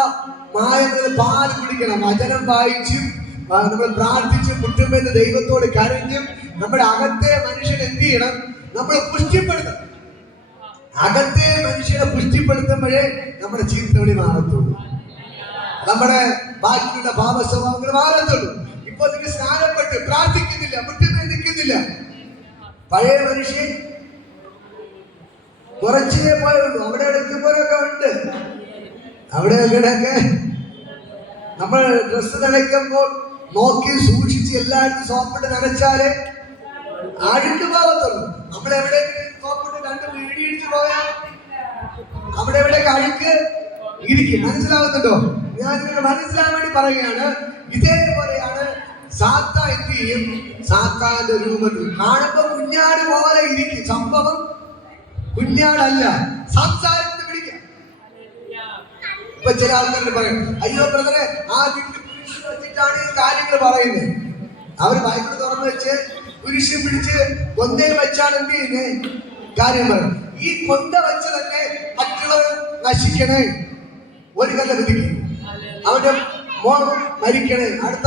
മായമെന്ന് പാല് കുടിക്കണം. വചനം വായിച്ചും നമ്മൾ പ്രാർത്ഥിച്ചും മുറ്റുമേൽ ദൈവത്തോട് കരഞ്ഞും നമ്മുടെ അകത്തെ മനുഷ്യനെ എന്ത് ചെയ്യണം? നമ്മൾ പുഷ്ടിപ്പെടുത്തണം. അകത്തെ മനുഷ്യനെ പുഷ്ടിപ്പെടുത്തുമ്പോഴേ നമ്മുടെ ചീത്തവിളി മാറത്തുള്ളൂ, നമ്മുടെ ബാക്കിയുള്ള ഭാവസ്വഭാവങ്ങൾ മാറത്തുള്ളൂ. ഇപ്പൊ നിങ്ങൾ സ്നാനപ്പെട്ട് പ്രാർത്ഥിക്കുന്നില്ല, മുറ്റുമേൽ നിൽക്കുന്നില്ല. പഴയ മനുഷ്യൻ കുറച്ചേ പോയുള്ളൂ. അവിടെ എടുക്കുമ്പോഴൊക്കെ ഉണ്ട്. അവിടെ ഇവിടെയൊക്കെ നമ്മൾ ഡ്രസ്സ് നനയ്ക്കുമ്പോൾ നോക്കി സൂക്ഷിച്ച് എല്ലായിടത്തും സോപ്പിട്ട് നനച്ചാലേ അഴുക്ക് പോകത്തുള്ളൂ. നമ്മളെവിടെ സോപ്പിട്ട് 2 വീടി ഇടിച്ചു പോയാൽ അവിടെ എവിടെയൊക്കെ അഴുക്ക് ഇരിക്കും. മനസ്സിലാവുന്നുണ്ടോ? ഞാൻ നിങ്ങൾക്ക് മനസ്സിലാകാൻ വേണ്ടി പറയുകയാണ്. ഇതേപോലെയാണ് സാത്താൻ എന്ത് ചെയ്യും? സാത്താന്റെ രൂപത്തിൽ കാണുമ്പോ കുഞ്ഞാട് പോലെ ഇരിക്കും. സംഭവം കുഞ്ഞാടല്ല, സംസാരത്തിന് പിടിക്കാം. ഇപ്പൊ ചില ആൾക്കാർ പറയും, അയ്യോ ബ്രദറെ, ആ വീട്ടിൽ കുരിശ് വെച്ചിട്ടാണ് ഈ കാര്യങ്ങൾ പറയുന്നത്. അവര് ബൈബിൾ തുറന്നു വെച്ച് കുരിശും പിടിച്ച് കൊന്തയും വെച്ചാണ് എന്ത് ചെയ്യുന്നത് കാര്യം പറയും. ഈ കൊന്ത വെച്ച് തന്നെ മറ്റുള്ളവർ നശിക്കണേ, ഒരു കല്ല വിധിക്കും. അവന്റെ മോൻ മരിക്കണേ, അടുത്ത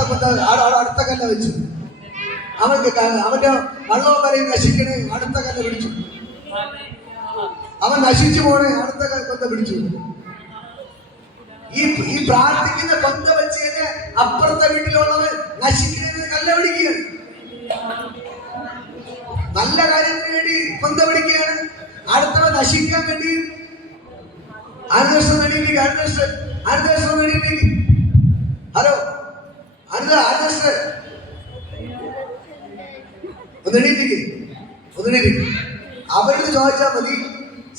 കല്ല വെച്ചു. അവന്റെ വള്ളവും വരെയും നശിക്കണേ, അടുത്ത കല്ല പിടിച്ചു. അവൻ നശിച്ചു പോണേ, അടുത്ത കൊന്ത പിടിച്ചു. ഈ പ്രാർത്ഥിക്കുന്ന കൊന്ത വെച്ച് തന്നെ അപ്പുറത്തെ വീട്ടിലുള്ളവൻ നശിക്കുന്നതിന് കല്ല പിടിക്കുകയാണ്. നല്ല കാര്യത്തിന് വേണ്ടി കൊന്ത പിടിക്കുകയാണ്, അടുത്തവൻ നശിക്കാൻ വേണ്ടി അടുത്ത വർഷം വേണ്ടിയിലേക്ക്. ഹലോ, അടുത്ത വർഷം ഒന്നെണീറ്റിക്ക്. അവരോട് ചോദിച്ചാൽ മതി.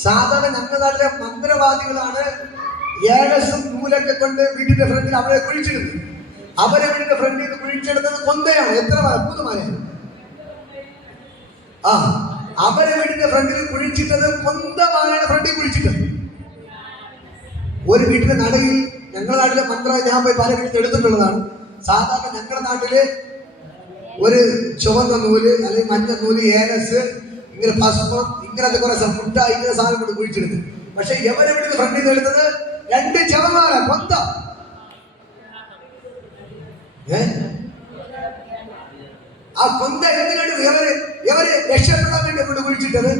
സാധാരണ ഞങ്ങളുടെ നാട്ടിലെ മന്ത്രവാദികളാണ് ഏകസും നൂലൊക്കെ കൊണ്ട് വീടിന്റെ ഫ്രണ്ടിൽ അവരെ കുഴിച്ചിടുന്നത്. അവരെ വീടിന്റെ ഫ്രണ്ടിൽ നിന്ന് കുഴിച്ചെടുത്തത് കൊന്തയാണ്. എത്ര 3 മാലയാണ്. അവരെ വീടിന്റെ ഫ്രണ്ടിൽ കുഴിച്ചിട്ടത് കൊന്തമാലയുടെ ഫ്രണ്ടിൽ കുഴിച്ചിട്ടത്. ഒരു വീട്ടിന്റെ നടയിൽ ഞങ്ങളുടെ നാട്ടിലെ മന്ത്രം ഞാൻ പോയി പല വീട്ടിൽ എടുത്തിട്ടുള്ളതാണ്. സാധാരണ ഞങ്ങളുടെ നാട്ടില് ഒരു ചുവന്ന നൂല് അല്ലെങ്കിൽ മഞ്ഞ നൂല്, ഏലസ്, ഇങ്ങനെ ഭസ്മം, ഇങ്ങനത്തെ കുറെ മുട്ട, ഇങ്ങനെ സാധനം കൊണ്ട് കുഴിച്ചെടുത്ത്. പക്ഷെ എവരെ വീട്ടിൽ ഫ്രണ്ടിൽ നിന്ന് എടുത്തത് 2 ചവമാല കൊന്ത. ആ കൊന്ത എന്തിനാണ് എവര് രക്ഷപ്പെടാൻ വേണ്ടി കൊണ്ട് കുഴിച്ചിട്ടത്?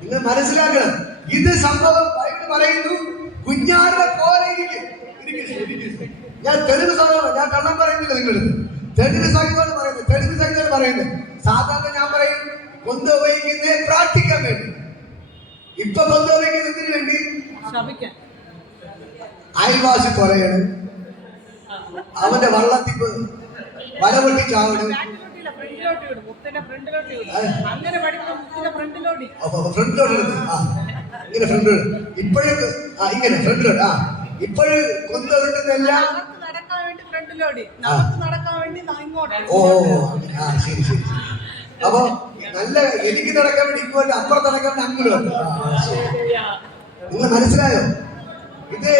നിങ്ങൾ മനസ്സിലാക്കണം. ഇത് സംഭവം ബൈബിൾ പറയുന്നു കുഞ്ഞാടിനെ പോലെ ഇരിക്കും. ഞാൻ തെളിവ് സംഭവം, ഞാൻ കള്ളം പറയുന്നില്ല. നിങ്ങൾ തെളിവ് സഹിതമാണ് പറയുന്നത്. സാധാരണ ഞാൻ പറയും കൊന്ത ഉപയോഗിക്കുന്നത് പ്രാർത്ഥിക്കാൻ വേണ്ടി. ഇപ്പൊ കൊന്ത ഉപയോഗിക്കുന്നത് എന്തിനു വേണ്ടി? അയൽവാസി പറയണം, അവന്റെ വള്ളത്തിൽ വല പൊട്ടി ചാവണം. ഇപ്പോഴും കൊന്ത ഉണ്ടെന്നെല്ലാം. ശരി. അപ്പൊ നല്ല എനിക്ക് നടക്കാൻ വേണ്ടി ഇങ്ങോട്ട്, അപ്പുറം നടക്കാൻ വേണ്ടി അങ്ങോട്ട്. നിങ്ങൾ മനസ്സിലായോ? ഇത്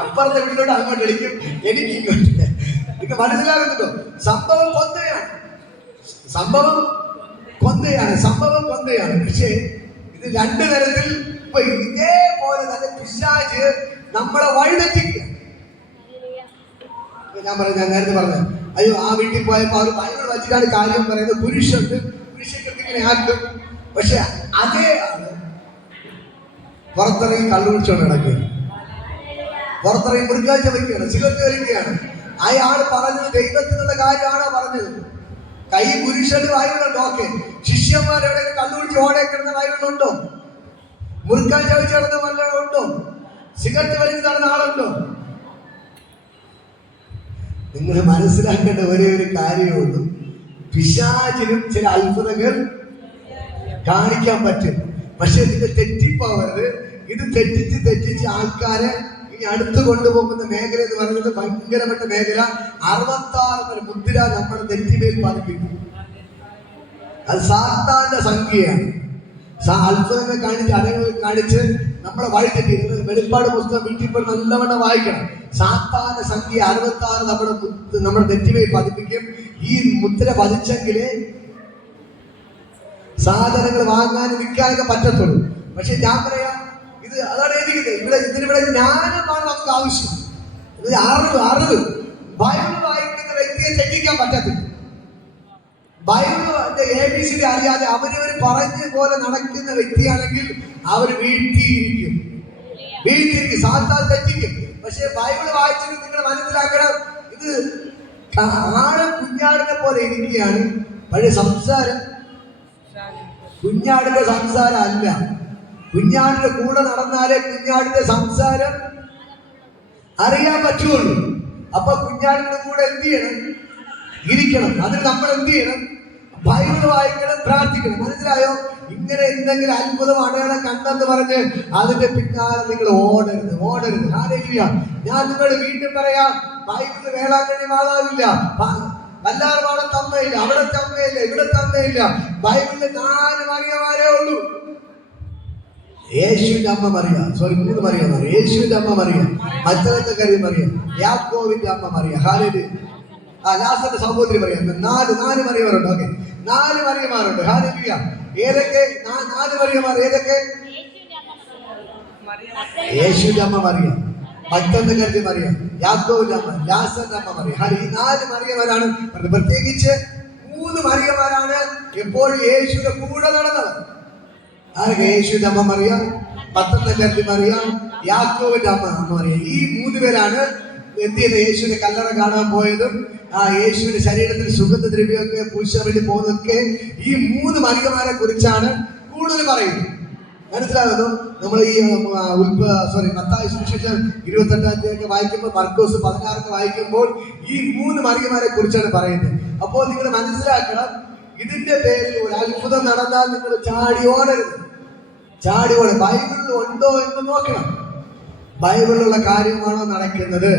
അപ്പുറത്തെ വീട്ടിലോട്ട് അങ്ങോട്ട് വിളിക്കും, എനിക്ക് ഇങ്ങോട്ട്. നിങ്ങൾക്ക് മനസ്സിലാകുന്നുണ്ടോ? സംഭവം കൊന്തയാണ്. പക്ഷേ ഇത് 2 തരത്തിൽ. ഇപ്പൊ ഇതേപോലെ തന്നെ പിശാച് നമ്മളെ വഴിതെറ്റിക്കുക. ഞാൻ നേരത്തെ പറഞ്ഞു, അയ്യോ ആ വീട്ടിൽ പോയപ്പോ അവർ ബൈബിൾ വെച്ചിട്ടാണ് കാര്യം പറയുന്നത്. പുരുഷന്റെ ഇങ്ങനെ ആക്കും. പക്ഷെ അതേ ആള് പുറത്തിറങ്ങി കള്ളുപിടിച്ചോണ്ട് നടക്കുകയാണ്, പുറത്തിറങ്ങി മൃഗാഴ്ച വയ്ക്കുകയാണ്, സിഗരറ്റ് വലിക്കുകയാണ്. അയാൾ പറഞ്ഞത് ദൈവത്തിനുള്ള കാര്യമാണോ പറഞ്ഞത്? കൈ പുരുഷന് വായുകളുണ്ടോ? ഓക്കെ. ശിഷ്യന്മാരെവിടെ കള്ളുപിടിച്ച് ഓടെ കിടന്ന വായുകളുണ്ടോ? മുറുക്കാഴ്ച വെച്ച് നടന്ന വല്ലതും ഉണ്ടോ? സിഗരറ്റ് വലിച്ച് നടന്ന ആളുണ്ടോ? നിങ്ങൾ മനസ്സിലാക്കേണ്ട ഒരേ ഒരു കാര്യമേ ഉള്ളൂ. പിശാചിനും ചില അത്ഭുതങ്ങൾ കാണിക്കാൻ പറ്റും. പക്ഷെ ഇത് തെറ്റിപ്പോവരുത്. ഇത് തെറ്റിച്ച് ആൾക്കാരെ ഇനി അടുത്ത് കൊണ്ടുപോകുന്ന മേഖല എന്ന് പറയുന്നത് ഭയങ്കരപ്പെട്ട മേഖല. 66 മുദ്ര നമ്മുടെ നെറ്റിമേൽ പതിപ്പിക്കും. അത് സാത്താന്റെ സംഖ്യയാണ്. അത്ഭുതങ്ങൾ കാണിച്ച്, അടയാളങ്ങൾ കാണിച്ച് നമ്മളെ വഴി തെറ്റി. വെളിപ്പാട് പുസ്തകം വീട്ടിൽ നല്ലവണ്ണം വായിക്കണം. സാത്താന്റെ സംഖ്യ 66 നമ്മുടെ നെറ്റിമേൽ പതിപ്പിക്കും. ഈ മുദ്ര പതിച്ചെങ്കിലേ സാധനങ്ങൾ വാങ്ങാനും വിൽക്കാനൊക്കെ പറ്റത്തുള്ളൂ. പക്ഷെ ഞാൻ പറയാം, ഇത് അതാണ് എഴുതിക്കുന്നത്. ഇതിനിവിടെ ജ്ഞാനമാണ് നമുക്ക് ആവശ്യം. അറിവ്. ബൈബിൾ വായിക്കുന്ന വ്യക്തിയെ തെറ്റിക്കാൻ പറ്റത്തില്ല. ബൈബിളിന്റെ ABCD അറിയാതെ അവരവർ പറഞ്ഞ പോലെ നടക്കുന്ന വ്യക്തിയാണെങ്കിൽ അവർ വീഴ്ത്തിയിരിക്കും. സാത്താൻ തെറ്റിക്കും. പക്ഷെ ബൈബിൾ വായിച്ചിട്ട് നിങ്ങൾ മനസ്സിലാക്കണം, ഇത് കുഞ്ഞാടിനെ പോലെ ഇരിക്കുകയാണ്. പഴയ സംസാരം കുഞ്ഞാടിന്റെ സംസാരം അല്ല. കുഞ്ഞാടിന്റെ കൂടെ നടന്നാലേ കുഞ്ഞാടിന്റെ സംസാരം അറിയാൻ പറ്റുള്ളൂ. അപ്പൊ കുഞ്ഞാടിന്റെ കൂടെ എന്ത് ചെയ്യണം? ഇരിക്കണം. അതിന് നമ്മൾ എന്ത് ചെയ്യണം? ബൈബിൾ വായിക്കണം, പ്രാർത്ഥിക്കണം. മനസ്സിലായോ? ഇങ്ങനെ എന്തെങ്കിലും അത്ഭുതം അടയാളം കണ്ടെന്ന് പറഞ്ഞ് അതിന്റെ പിന്നാലെ നിങ്ങൾ ഓടരുത്, ഓടരുത്. ഹല്ലേലൂയ. ഞാൻ നിങ്ങൾ വീണ്ടും പറയാം, ബൈബിളിൽ വേളാങ്കണ്ണി മാതാവില്ല, വല്ലാർപാടത്ത് അമ്മയില്ല, അവിടത്തെ അമ്മയില്ല, ഇവിടത്തെ അമ്മയില്ല. ബൈബിളിൽ 4 മറിയമാരേ ഉള്ളൂ. യേശുവിന്റെ അമ്മ മറിയ, 3 മറിയമാർ. യേശുവിന്റെ അമ്മ മറിയ, മറ്റത്തെ കാര്യം മറിയ, യാക്കോവിന്റെ അമ്മ മറിയ, ഹല്ലേലൂയ. ലാസറിന്റെ സഹോദരി മറിയ. 4 മറിയമാരുണ്ട്. ഓക്കെ, 4 മറിയമാരുണ്ട്. ഹല്ലേലൂയ. ഏതൊക്കെ 4 മറിയമാർ? ഏതൊക്കെ? യേശുവിന്റെ അമ്മ മറിയ, മറ്റത്തെ കാര്യം മറിയ, യാക്കോവിന്റെ അമ്മ, ലാസറിന്റെ അമ്മ മറിയ. ഈ 4 മറിയമാരാണ്. പ്രത്യേകിച്ച് 3 മറിയമാരാണ് എപ്പോഴും യേശുവിന്റെ കൂടെ നടന്നത്. ആരൊക്കെ? യേശുവിന്റെ അമ്മ മറിയ, പത്തത്തെ കാര്യം മറിയ, യാക്കോവിന്റെ അമ്മ മറിയ. ഈ 3 പേരാണ് എന്ത് ചെയ്ത് യേശുവിന്റെ കല്ലറ കാണാൻ പോയതും യേശുവിന്റെ ശരീരത്തിൽ സുഗന്ധദ്രവ്യമൊക്കെ പൂശാൻ വേണ്ടി പോകുന്നതൊക്കെ ഈ 3 മറിയമാരെ കുറിച്ചാണ് കൂടുതൽ പറയുന്നത്. മനസ്സിലാകുന്നു? നമ്മൾ ഈ മത്തായി സുവിശേഷം 28 വായിക്കുമ്പോൾ, മർക്കോസ് 16 വായിക്കുമ്പോൾ ഈ 3 മറിയമാരെ കുറിച്ചാണ് പറയുന്നത്. അപ്പോൾ നിങ്ങൾ മനസ്സിലാക്കണം, ഇതിന്റെ പേരിൽ ഒരു അത്ഭുതം നടന്നാൽ നിങ്ങൾ ചാടി ഓടരുത്, ചാടി ഓട. ബൈബിളിൽ ഉണ്ടോ എന്ന് നോക്കണം. ബൈബിളിലുള്ള കാര്യമാണോ നടക്കുന്നത്?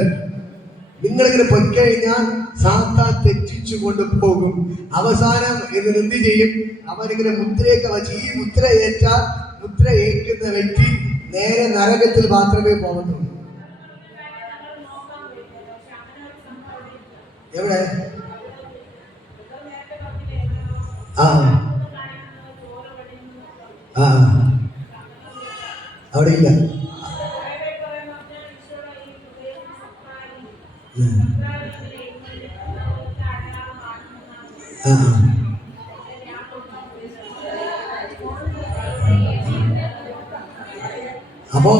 നിങ്ങളിങ്ങനെ പൊയ്ക്കഴിഞ്ഞാൽ സാത്താൻ തെറ്റിച്ചു കൊണ്ടുപോകും. അവസാനം ഇതിന് എന്ത് ചെയ്യും? അവനിങ്ങനെ മുദ്രയൊക്കെ വച്ച്, ഈ മുദ്ര ഏറ്റാൽ, മുദ്ര ഏൽക്കുന്ന വ്യക്തി നേരെ നരകത്തിൽ മാത്രമേ പോകുന്നുള്ളൂ. എവിടെ? അവിടെ ഇല്ല. അപ്പോ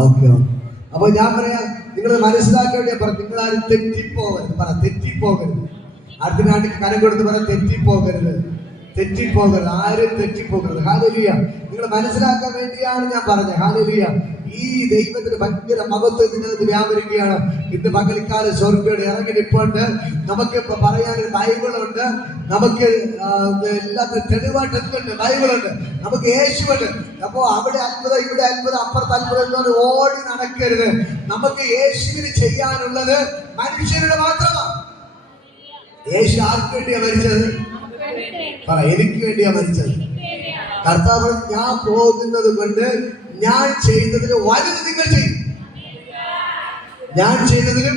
ഓക്കെ. അപ്പൊ ഞാൻ പറയാം, നിങ്ങൾ മനസ്സിലാക്കേണ്ടി പറഞ്ഞു, നിങ്ങൾ ആരും തെറ്റിപ്പോകരുത്. തെറ്റിപ്പോകരുത്. അടുത്ത നാട്ടിൽ കരം കൊടുത്ത് പറയാം, തെറ്റിപ്പോകരുത്, തെറ്റിപ്പോകരുത്. ആരും തെറ്റിപ്പോകരുത്. ഹല്ലേലൂയ. നിങ്ങൾ മനസ്സിലാക്കാൻ വേണ്ടിയാണ് ഞാൻ പറഞ്ഞത്. ഹല്ലേലൂയ. ഈ ദൈവത്തിന് ഭയങ്കര മഹത്വം ഇതിനകത്ത് വ്യാപരിക്കുകയാണ്. ഇന്ന് പകൽക്കാലം സ്വർഗ്ഗം ഇറങ്ങി നിൽപ്പുണ്ട്. നമുക്കിപ്പോ പറയാനൊരു ബൈബിളുണ്ട്, നമുക്ക് എല്ലാത്തിനും തെളിവായിട്ട് എന്തുണ്ട്? ബൈബിളുണ്ട്, നമുക്ക് യേശുവുണ്ട്. അപ്പോ അവിടെ അത്ഭുതം, ഇവിടെ അത്ഭുതം, അപ്പുറത്ത് അത്ഭുതം എന്ന് ഓടി നടക്കരുത്. നമുക്ക് യേശുവിന് ചെയ്യാനുള്ളത് മനുഷ്യരുടെ മാത്രമാണ്. യേശു ആർക്ക് വേണ്ടിയാ മരിച്ചത്? എനിക്ക് വേണ്ടിയാ മരിച്ചത്. കർത്താവ്, ഞാൻ പോകുന്നത് കൊണ്ട് ഞാൻ ചെയ്തതിന് വലുത് നിങ്ങൾ ചെയ്യും, ഞാൻ ചെയ്തതിനും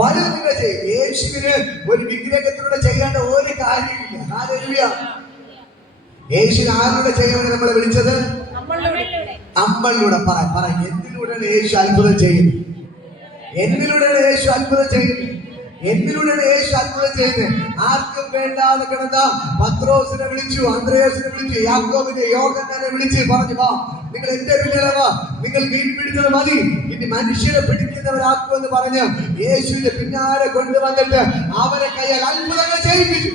വലുത് നിങ്ങൾ ചെയ്യും. യേശുവിന് ഒരു വിഗ്രഹത്തിലൂടെ ചെയ്യേണ്ട ഒരു കാര്യമില്ല. ഹല്ലേലൂയ. യേശുവിന് ആരിലൂടെ ചെയ്യാൻ നമ്മളെ വിളിച്ചത്? നമ്മളിലൂടെ. പറ എന്നിലൂടെയാണ് യേശു അത്ഭുതം ചെയ്യുന്നത്. എന്നിലൂടെയാണ് യേശു അത്ഭുതം ചെയ്യുന്നത്. എന്നിലൂടെയാണ് യേശു അത്ഭുതം ചെയ്യുന്നത്. ആർക്കും വേണ്ടാതെ കിടന്ന പത്രോസിനെ വിളിച്ചു, അന്ത്രയോസിനെ വിളിച്ചു, യാക്കോബിനെ, യോഹന്നാനെ വിളിച്ച് പറഞ്ഞു, വാ, നിങ്ങൾ എന്റെ പിന്നിലെ വാ, നിങ്ങൾ മീൻ പിടിച്ചത് മതി, ഇനി മനുഷ്യരെ പിടിക്കുന്നവരാക്കുമെന്ന് പറഞ്ഞ് യേശുവിന്റെ പിന്നാലെ കൊണ്ടുവന്നിട്ട് അവരെ കയ്യാൽ അത്ഭുതങ്ങൾ ചെയ്യിപ്പിച്ചു.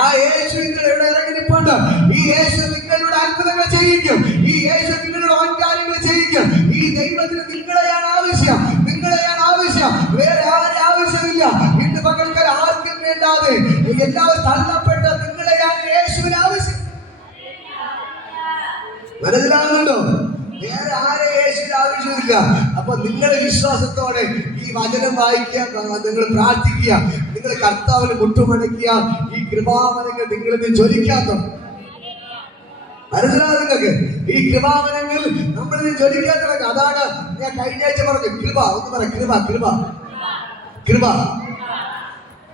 ആ യേശു നിങ്ങൾ ഇവിടെ ഇറങ്ങി നിൽപ്പുണ്ട്. ഈ യേശു നിങ്ങളുടെ അത്ഭുതങ്ങൾ ചെയ്യിക്കും. ഈ യേശു നിങ്ങളുടെ ഓൻകാര്യങ്ങൾ ചെയ്യിക്കും. ഈ ദൈവത്തിന് നിങ്ങളെയാണ് ആവശ്യം, നിങ്ങളെയാണ് ആവശ്യം, വേറെ ആരും ആവശ്യമില്ല. ഇന്ന് പകൽക്കാലം ആർക്കും വേണ്ടാതെ എല്ലാവരും തള്ളപ്പെട്ട നിങ്ങളെയാണ് യേശുവിന് ആവശ്യം. മനസ്സിലാകുന്നുണ്ടോ? വേറെ ആരെ യേശുവിന് ആവശ്യമില്ല. അപ്പൊ നിങ്ങൾ വിശ്വാസത്തോടെ ഈ വചനം വായിക്കുക, നിങ്ങൾ പ്രാർത്ഥിക്കുക, നിങ്ങൾ കർത്താവിന് മുട്ടുമടക്കുക. ഈ കൃപാവരങ്ങൾ നിങ്ങളിത് ജ്വലിക്കാത്ത മനസ്സിലാകും നിങ്ങൾക്ക്? ഈ കൃപാവരങ്ങൾ നമ്മളിത് ജ്വലിക്കാത്ത. അതാണ് ഞാൻ കഴിഞ്ഞ ആഴ്ച പറഞ്ഞു, കൃപ. ഒന്ന് പറ, കൃപ. കൃപ, കൃപ.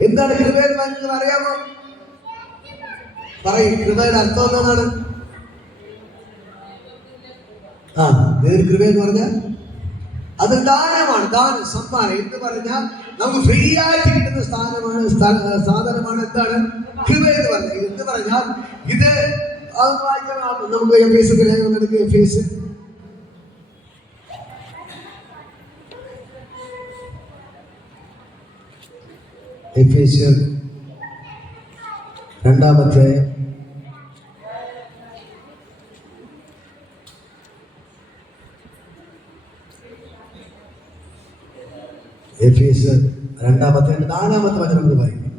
എന്താണ് കൃപയെന്ന് നിങ്ങൾക്ക് അറിയാമോ? പറയും. കൃപയുടെ അർത്ഥം എന്താണ്? കൃപ എന്ന് പറഞ്ഞാൽ അത് ദാനമാണ്, ദാനം, സമ്മാനം എന്ന് പറഞ്ഞാൽ നമുക്ക് ഫ്രീ ആയിട്ട് കിട്ടുന്ന സാധനമാണ് എന്താണ് കൃപ എന്ന് പറഞ്ഞാൽ. എന്ന് പറഞ്ഞാൽ ഇത് നമുക്ക് ഫേസ് എഫേസ്യർ 2-ാം അധ്യായം എഫേസ്യർ 2-ാം അധ്യായം 4-ാമത്തെ വചനം ഒന്ന് വായിക്കും.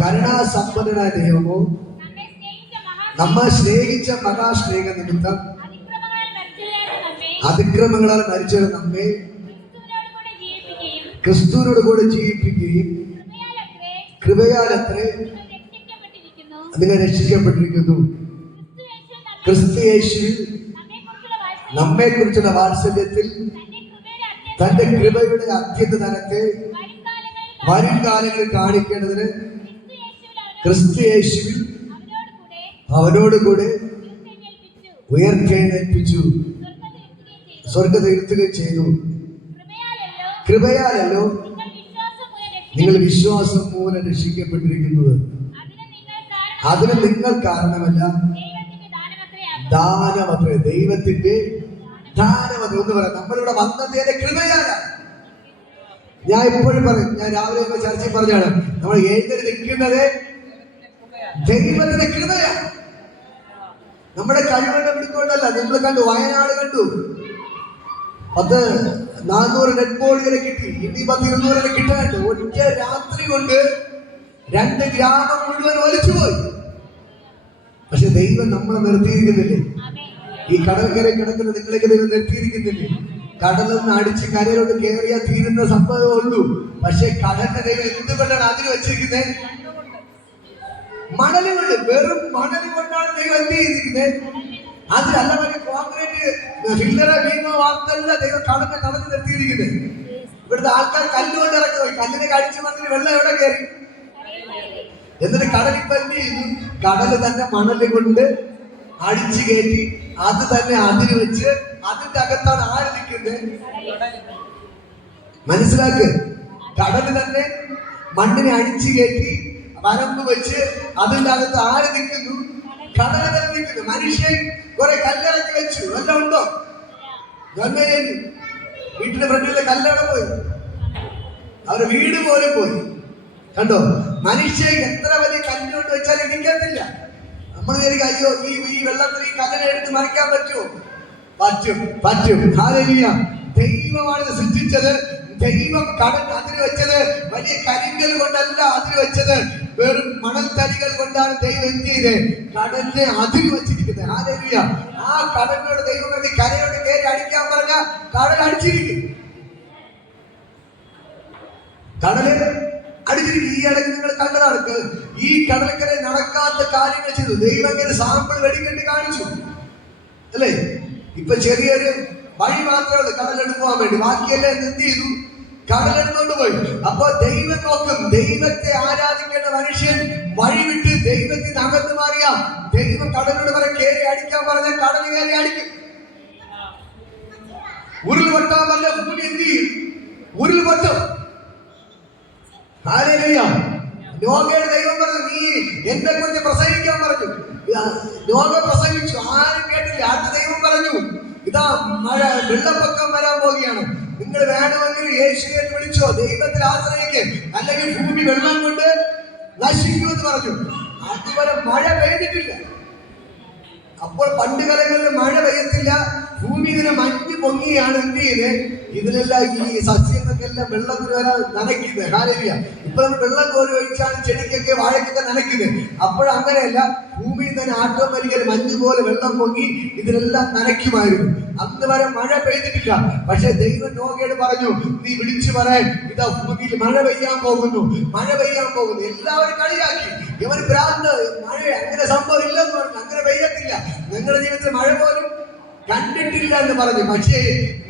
കരുണാസമ്പന്നനായ ദൈവമോ നമ്മെ സ്നേഹിച്ച മഹാസ്നേഹ നിമിത്തം അതിക്രമങ്ങളാൽ മരിച്ചവരെ നമ്മെ ക്രിസ്തുവിനോട് കൂടെ ജീവിപ്പിക്കുകയും കൃപയാലത്രേ നിങ്ങൾ രക്ഷിക്കപ്പെട്ടിരിക്കുന്നു. ക്രിസ്തു യേശുവിൽ നമ്മെ കുറിച്ചുള്ള വാത്സല്യത്തിൽ തന്റെ കൃപയുടെ അത്യന്തതനത്തെ വരും കാലങ്ങളിൽ കാണിക്കേണ്ടതിന് ക്രിസ്തു യേശുവിൽ അവനോടുകൂടെ ഉയർത്തെഴുന്നേൽപ്പിച്ചു, സ്വർഗ്ഗത്തിൽ ഇരുത്തുകയും ചെയ്തു. കൃപയാലല്ലോ നിങ്ങൾ വിശ്വാസം മൂലം രക്ഷിക്കപ്പെട്ടിരിക്കുന്നത്. അതിന് നിങ്ങൾ കാരണമല്ല, ദാനമത്രേ. ദൈവത്തിന്റെ ദാനമത്രേ. ഒന്ന് പറയാം, നമ്മളിവിടെ വന്നതിന്റെ കൃപയാലാണ്. ഞാൻ എപ്പോഴും പറയും, ഞാൻ രാവിലെ ചർച്ചയിൽ പറഞ്ഞാണ്, നമ്മൾ എഴുന്നേറ്റ് നിൽക്കുന്നത് ദൈവത്തിന്റെ കൃപയാണ്. നമ്മുടെ കഴിവുകൾ എടുക്കൊണ്ടല്ല. നിങ്ങൾ കണ്ടു, വയനാട് കണ്ടു, 400 നെറ്റ് ബോളുകളെ കിട്ടി. ഇനി 200 കിട്ടാനുണ്ട്. ഒറ്റ രാത്രി കൊണ്ട് 2 ഗ്രാമം മുഴുവൻ ഒലിച്ചുപോയി. പക്ഷെ ദൈവം നമ്മളെ നിർത്തിയിരിക്കുന്നില്ലേ? ഈ കടൽക്കര കിടക്കുന്ന നിങ്ങളൊക്കെ ദൈവം നിർത്തിയിരിക്കുന്നില്ലേ? കടലൊന്ന് അടിച്ച് കരയിലോട്ട് കയറിയാൽ തീരുന്ന സംഭവമേ ഉള്ളൂ. പക്ഷെ കടലിന്റെ ദൈവം എന്തുകൊണ്ടാണ് അതിന് വെച്ചിരിക്കുന്നത്? മണല് കൊണ്ട്, വെറും മണല് കൊണ്ടാണ് ദൈവം എന്ത് ചെയ്തിരിക്കുന്നത്? അതിലല്ല മറ്റേ കോൺക്രീറ്റ് ഫില്ലറ ഭീമ വാർത്തല്ല ദൈവം കടലിനെ കടന്ന് നിർത്തിയിരിക്കുന്നത്. ഇവിടുത്തെ ആൾക്കാർ കല്ലുകൊണ്ട് ഇറക്കി പോയി. കല്ലിനെ കടിച്ചു വന്നിട്ട് വെള്ളം എവിടെ കയറി? എന്നിട്ട് കടലിപ്പോ എന്ത് ചെയ്തു? കടല് തന്നെ മണല് കൊണ്ട് അടിച്ചു കയറ്റി അത് തന്നെ അതിന് വെച്ച് അതിന്റെ അകത്താണ് ആര് നിൽക്കുന്നത്? മനസ്സിലാക്ക്. കടല് തന്നെ മണ്ണിനെ അടിച്ചു കയറ്റി വരമ്പ് വെച്ച് അതിന്റെ അകത്ത് ആര് നിൽക്കുന്നു? കടല് തന്നെ നിൽക്കുന്നു. മനുഷ്യൻ കുറെ കല്ലിറക്കി വെച്ചു. എല്ലാം ഉണ്ടോ? വീട്ടിന്റെ ഫ്രണ്ടിലെ കല്ലട പോയി, അവരുടെ വീട് പോലും പോയി. കണ്ടോ? മനുഷ്യൻ എത്ര വലിയ കല്ലുകൊണ്ട് വെച്ചാൽ ഇടിക്കത്തില്ല. നമ്മൾ വിചാരിക്കും, അയ്യോ ഈ വെള്ളത്തിൽ ഈ കല്ലിനെ എടുത്ത് മറിക്കാൻ പറ്റുമോ? പറ്റും. ഹല്ലേലൂയ. ദൈവമാണ് ഇത് സൃഷ്ടിച്ചത്. ദൈവം കടൽ അതിന് വെച്ചത് വലിയ കരിങ്കൽ കൊണ്ടല്ല അതിന് വെച്ചത്, വെറും മണൽത്തടികൾ കൊണ്ടാണ് ദൈവം എന്ത് ചെയ്ത് കടലിനെ അതിന് വെച്ചിരിക്കുന്നത്. ഹല്ലേലൂയ. ആ കടലിനോട് ദൈവം കരയോട് കയറി അടിക്കാൻ പറഞ്ഞ കടൽ അടിച്ചിരിക്കും. കടല് അടിച്ചിരിക്കും. ഈ ഇടയ്ക്ക് നിങ്ങൾ കണ്ടതാണ്, ഈ കടൽക്കര നടക്കാത്ത കാര്യങ്ങൾ ചെയ്തു. ദൈവം ഇങ്ങനെ സാമ്പിൾ വെടിക്കെട്ടി കാണിച്ചു അല്ലേ? ഇപ്പൊ ചെറിയൊരു വഴി മാത്രമേ ഉള്ളൂ കടലെടുത്ത് പോകാൻ വേണ്ടി. ബാക്കിയെല്ലാം എന്ത് ചെയ്തു? കടലെടുത്തോണ്ട് പോയി. അപ്പൊ ദൈവം നോക്കും. ദൈവത്തെ ആരാധിക്കേണ്ട മനുഷ്യൻ വഴി വിട്ട് ദൈവത്തിന് അകത്ത് മാറിയ ദൈവം കടലോട് വരെ കയറി അടിക്കാൻ പറഞ്ഞ കടൽ കയറി അടിക്കും. ഉരുൾ പൊട്ടാൻ പറഞ്ഞ ഭൂമി എന്ത് ചെയ്യും? ഉരുൾ പൊട്ടും. ഹല്ലേലൂയ. നോഹയോട് ദൈവം പറഞ്ഞു, നീ എന്നെ കുറിച്ച് പ്രസംഗിക്കാൻ പറഞ്ഞു. നോഹ പ്രസംഗിച്ചു, ആരും കേട്ടില്ല. അടുത്ത ദൈവം പറഞ്ഞു, ഇതാ മഴ, വെള്ളപ്പൊക്കം വരാൻ പോവുകയാണ്. നിങ്ങൾ വേണമെങ്കിൽ യേശുവിനെ വിളിച്ചോ, ദൈവത്തിൽ ആശ്രയിക്ക്, അല്ലെങ്കിൽ ഭൂമി വെള്ളം കൊണ്ട് നശിക്കുമെന്ന് പറഞ്ഞു. അതുവരെ മഴ പെയ്തിട്ടില്ല. അപ്പോൾ പണ്ട് കാലങ്ങളിൽ മഴ പെയ്യത്തില്ല, ഭൂമി ഇങ്ങനെ മഞ്ഞ് പൊങ്ങിയാണ് എന്ത് ചെയ്ത് ഇതിലെല്ലാം ഈ സസ്യങ്ങൾക്കെല്ലാം വെള്ളത്തിന് വരാൻ നനയ്ക്കുന്നത്. ഹല്ലേലൂയ. ഇപ്പൊ നമ്മൾ വെള്ളം കോരി ഒഴിച്ചാണ് ചെടിക്കൊക്കെ വാഴക്കൊക്കെ നനയ്ക്കുന്നത്. അപ്പോഴങ്ങനെയല്ല, ഭൂമിയിൽ തന്നെ ആട്ടോമാറ്റിക്കൽ മഞ്ഞ് പോലെ വെള്ളം പൊങ്ങി ഇതിലെല്ലാം നനയ്ക്കുമായിരുന്നു. അന്ന് വരെ മഴ പെയ്തിട്ടില്ല. പക്ഷെ ദൈവം നോഹയോട് പറഞ്ഞു, നീ വിളിച്ചു പറയാൻ, ഇതാ ഭൂമിയിൽ മഴ പെയ്യാൻ പോകുന്നു. എല്ലാവരും കളിയാക്കി, ഇവർ ഭ്രാന്ത്, മഴ അങ്ങനെ സംഭവം ഇല്ലെന്ന് പറഞ്ഞു. അങ്ങനെ പെയ്യത്തില്ല, നിങ്ങളുടെ ജീവിതത്തിൽ മഴ പോലും കണ്ടിട്ടില്ല എന്ന് പറഞ്ഞു. പക്ഷേ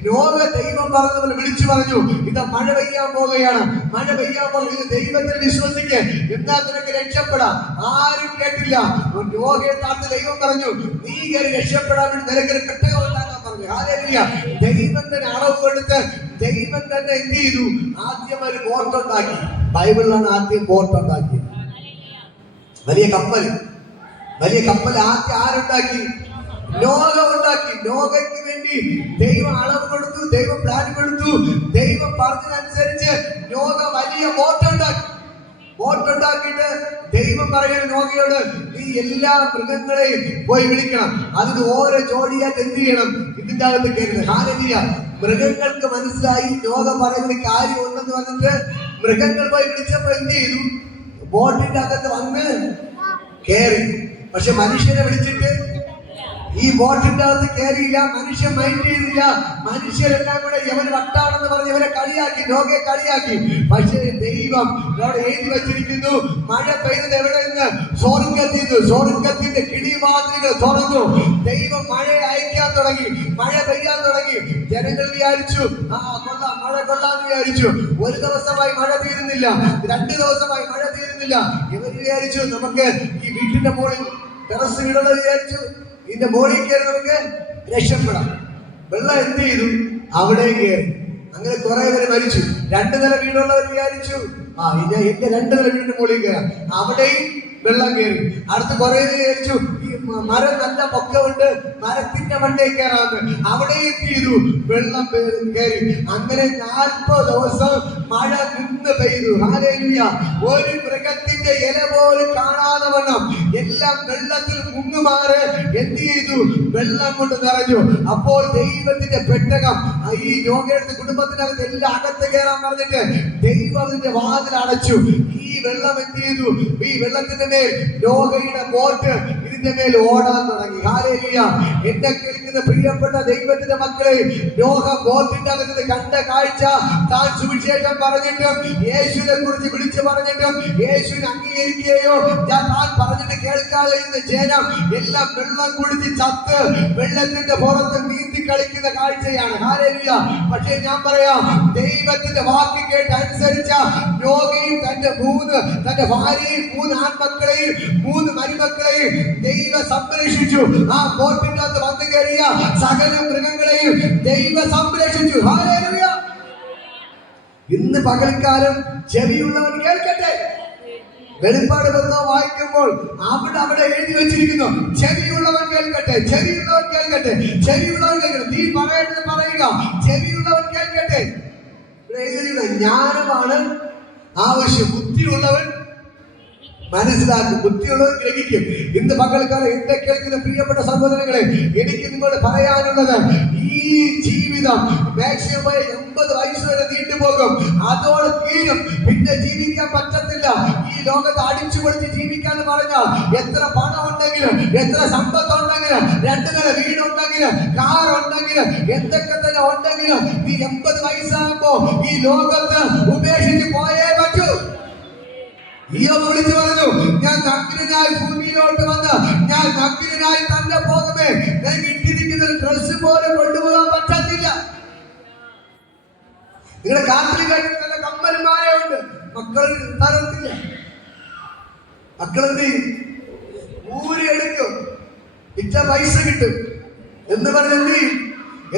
നോഹ ദൈവം പറഞ്ഞതുപോലെ വിളിച്ചു പറഞ്ഞു, ഇതാ മഴ പെയ്യാൻ പോകുകയാണ്. ദൈവത്തിൽ വിശ്വസിക്ക്, എന്നാ നിനക്ക് രക്ഷപ്പെടാം. ആരും കേട്ടില്ല. നോഹയെ താഴ്ത്തി ദൈവം പറഞ്ഞു, നീ കയറി രക്ഷപ്പെടാൻ വേണ്ടി നിനക്കൊരു പെട്ടകം ഉണ്ടാക്കാൻ പറഞ്ഞു. ഹല്ലേലൂയ. ദൈവം തന്നെ അളവ് കൊടുത്ത് ദൈവം തന്നെ എന്ത് ചെയ്തു? ആദ്യം ഒരു ബോട്ട് ഉണ്ടാക്കി. ബൈബിളിലാണ് ആദ്യം ബോട്ട് ഉണ്ടാക്കിയത്. വലിയ കപ്പൽ ആദ്യം ആരുണ്ടാക്കി? നോഗ ഉണ്ടാക്കി. നോഗയ്ക്ക് വേണ്ടി ദൈവം അളവ് കൊടുത്തു, ദൈവം പ്ലാൻ കൊടുത്തു. ദൈവം പറഞ്ഞതനുസരിച്ച് നോഗ വലിയ ബോട്ടുണ്ടാക്കിയിട്ട് ദൈവം പറയുന്ന നോഗയോട്, നീ എല്ലാ മൃഗങ്ങളെയും പോയി വിളിക്കണം. അതിന് ഓരോ ജോഡിയായിട്ട് എന്ത് ചെയ്യണം? ഇതിന്റെ അകത്ത് കയറുന്നത്. ഹല്ലേലൂയ. മൃഗങ്ങൾക്ക് മനസ്സിലായി നോഗ പറയുന്ന കാര്യം ഉണ്ടെന്ന് പറഞ്ഞിട്ട് മൃഗങ്ങൾ പോയി വിളിച്ചപ്പോ എന്ത് ചെയ്തു? ബോട്ടിന്റെ അകത്ത് വന്ന് കയറി. പക്ഷെ മനുഷ്യനെ വിളിച്ചിട്ട് ഈ ബോട്ടിന്റെ അകത്ത് കയറിയില്ല. മനുഷ്യൻ മൈൻഡ് ചെയ്തില്ല. മനുഷ്യരെല്ലാം കൂടെ ഇവൻ വട്ടാണെന്ന് പറഞ്ഞ് ഇവരെ കളിയാക്കി, നോഗയെ കളിയാക്കി. പക്ഷേ ദൈവം അവിടെ എഴുതി വെച്ചിരിക്കുന്നു, മഴ പെയ്തത് എവിടെ നിന്ന്? സ്വർഗ്ഗത്തിൽ നിന്ന്. സ്വർഗ്ഗത്തിന്റെ കിളിവാതിലുകൾ തുറന്നു. ദൈവം മഴയെ അയക്കാൻ തുടങ്ങി, മഴ പെയ്യാൻ തുടങ്ങി. ജനങ്ങൾ വിചാരിച്ചു, കൊള്ളാം, മഴ കൊള്ളാന്ന് വിചാരിച്ചു. ഒരു ദിവസമായി മഴ തീരുന്നില്ല, 2 ദിവസമായി മഴ തീരുന്നില്ല. ഇവർ വിചാരിച്ചു, നമുക്ക് ഈ വീട്ടിന്റെ മുകളിൽ ടെറസ് വീടുള്ള വിചാരിച്ചു, ഇതിന്റെ മുകളിൽ കയറി നമുക്ക് രക്ഷപ്പെടാം. വെള്ളം എന്ത് ചെയ്തു? അവിടെ കയറി. അങ്ങനെ കുറെ പേര് മരിച്ചു. 2 നില വീടുള്ളവർ വിചാരിച്ചു, എന്റെ 2 നില വീടിന്റെ മുകളിൽ കയറാം. അവിടെയും വെള്ളം കയറി. അടുത്ത് കുറെ വിചാരിച്ചു, ഈ മരം നല്ല പൊക്കമുണ്ട്, മരത്തിന്റെ മണ്ടയിൽ കയറാന്ന്. അവിടെ എന്ത് ചെയ്തു? വെള്ളം കയറി. അങ്ങനെ 40 ദിവസം മഴ നിന്ന് പെയ്തു. ഹല്ലേലൂയ. ഒരു മൃഗത്തിന്റെ ഇല പോലും കാണാതെ വണ്ണം എല്ലാം വെള്ളത്തിൽ മുങ്ങുമാറ് എന്ത് ചെയ്തു? വെള്ളം കൊണ്ട് നിറഞ്ഞു. അപ്പോൾ ദൈവത്തിന്റെ പെട്ടകം ഈ നോഗയുടെ കുടുംബത്തിനകത്ത് എല്ലാം അകത്ത് കയറാൻ പറഞ്ഞിട്ട് ദൈവം അതിന്റെ വാതിൽ അടച്ചു. ഈ വെള്ളം എന്ത് ചെയ്തു? ഈ വെള്ളത്തിന്റെ മേൽ നോഗയുടെ ബോട്ട് ഇതിന്റെ മേൽ ഓടാൻ തുടങ്ങി. ഹല്ലേലൂയ. എന്നെ കേൾക്കുന്ന പ്രിയപ്പെട്ട ദൈവത്തിന്റെ മക്കളെ, നോഗ ബോട്ടിന്റെ അകത്ത് കണ്ട കാഴ്ച, താൻ സുവിശേഷം പറഞ്ഞിട്ടും യേശുവിനെ കുറിച്ച് വിളിച്ചു പറഞ്ഞിട്ടും യേശുവിനെ അംഗീകരിക്കുകയോ താൻ പറഞ്ഞിട്ട് കേൾക്കാതെ ഇരുന്ന ജനം എല്ലാം വെള്ളം കുടിച്ച് ചത്ത് വെള്ളത്തിന്റെ പുറത്ത് നീന്തി കളിക്കുന്ന കാഴ്ചയാണ്. ഹല്ലേലൂയ. പക്ഷേ ഞാൻ പറയാം, ദൈവത്തിന്റെ വാക്ക് കേട്ട് അനുസരിച്ച നോഗയും തന്റെ ഭാര്യയും 3 ആൺമക്കളെയും 3 മരുമക്കളെയും ദൈവം സംരക്ഷിച്ചു. ആ ബോട്ടിന്റെ അകത്ത് വന്നു കയറിയ സകല മൃഗങ്ങളെയും ദൈവം സംരക്ഷിച്ചു. ഹല്ലേലൂയ. ഇന്ന് പകൽക്കാലം ചെവിയുള്ളവൻ കേൾക്കട്ടെ. വെളിപ്പാട് പുസ്തകം വായിക്കുമ്പോൾ അവിടെ എഴുതി വെച്ചിരിക്കുന്നു, ചെവിയുള്ളവൻ കേൾക്കട്ടെ, ചെവിയുള്ളവൻ കേൾക്കട്ടെ, ചെവിയുള്ളവൻ കേൾക്കട്ടെ. നീ പറയേണ്ടത് പറയുക, ചെവിയുള്ളവൻ കേൾക്കട്ടെ. ഇവിടെ എഴുതിയിരിക്കുന്ന ജ്ഞാനമാണ് ആവശ്യം. ബുദ്ധിയുള്ളവൻ മനസ്സിലാക്കും, ബുദ്ധിയുള്ളവർ ഗ്രഹിക്കും. ഇന്ന് പകൽക്കാലം എന്നെ കേൾക്കുന്ന പ്രിയപ്പെട്ട സഹോദരങ്ങളെ, എനിക്ക് നിങ്ങളോട് പറയാനുള്ളത്, ഈ ജീവിതം മാക്സിമം 80 വയസ്സ് വരെ നീണ്ടുപോകും. അതോടെ തീരും. പിന്നെ ജീവിക്കാൻ പറ്റത്തില്ല. ഈ ലോകത്ത് അടിച്ചു പൊളിച്ച് ജീവിക്കാന്ന് പറഞ്ഞാൽ എത്ര പണം ഉണ്ടെങ്കിലും, എത്ര സമ്പത്ത് ഉണ്ടെങ്കിലും, 2 നില വീടുണ്ടെങ്കിലും, കാർ ഉണ്ടെങ്കിലും, എന്തൊക്കെ തന്നെ ഉണ്ടെങ്കിലും, നീ 80 വയസ്സാകുമ്പോ ഈ ലോകത്ത് ഉപേക്ഷിച്ച് പോയേ പറ്റൂ. ഈയോബ് വിളിച്ചു പറഞ്ഞു, ഞാൻ നഗ്നനായി ഭൂമിയിലോട്ട് വന്ന് ഞാൻ നഗ്നനായി തന്നെ പോകുമേ. എനിക്ക് ഇട്ടിരിക്കുന്ന ഡ്രസ് പോലെ കൊണ്ടുപോകാൻ പറ്റത്തില്ല. നിങ്ങളുടെ കാറ്റിൽ കഴിഞ്ഞ നല്ല കമ്മൽമാരെ ഉണ്ട്, മക്കൾ തരത്തില്ല. മക്കളെന്ത് ഊരി എടുക്കും, ഇച്ച പൈസ കിട്ടും എന്ന് പറഞ്ഞ് എന്ത് ചെയ്യും?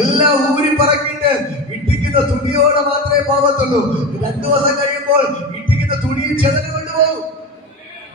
എല്ലാം ഊരി പറക്കിയിട്ട് ഇട്ടിക്കുന്ന തുണിയോടെ മാത്രമേ പോകത്തുള്ളൂ. 2 ദിവസം കഴിയുമ്പോൾ ഇട്ടിക്കുന്ന തുണിയും ചെതല് കൊണ്ടുപോകും.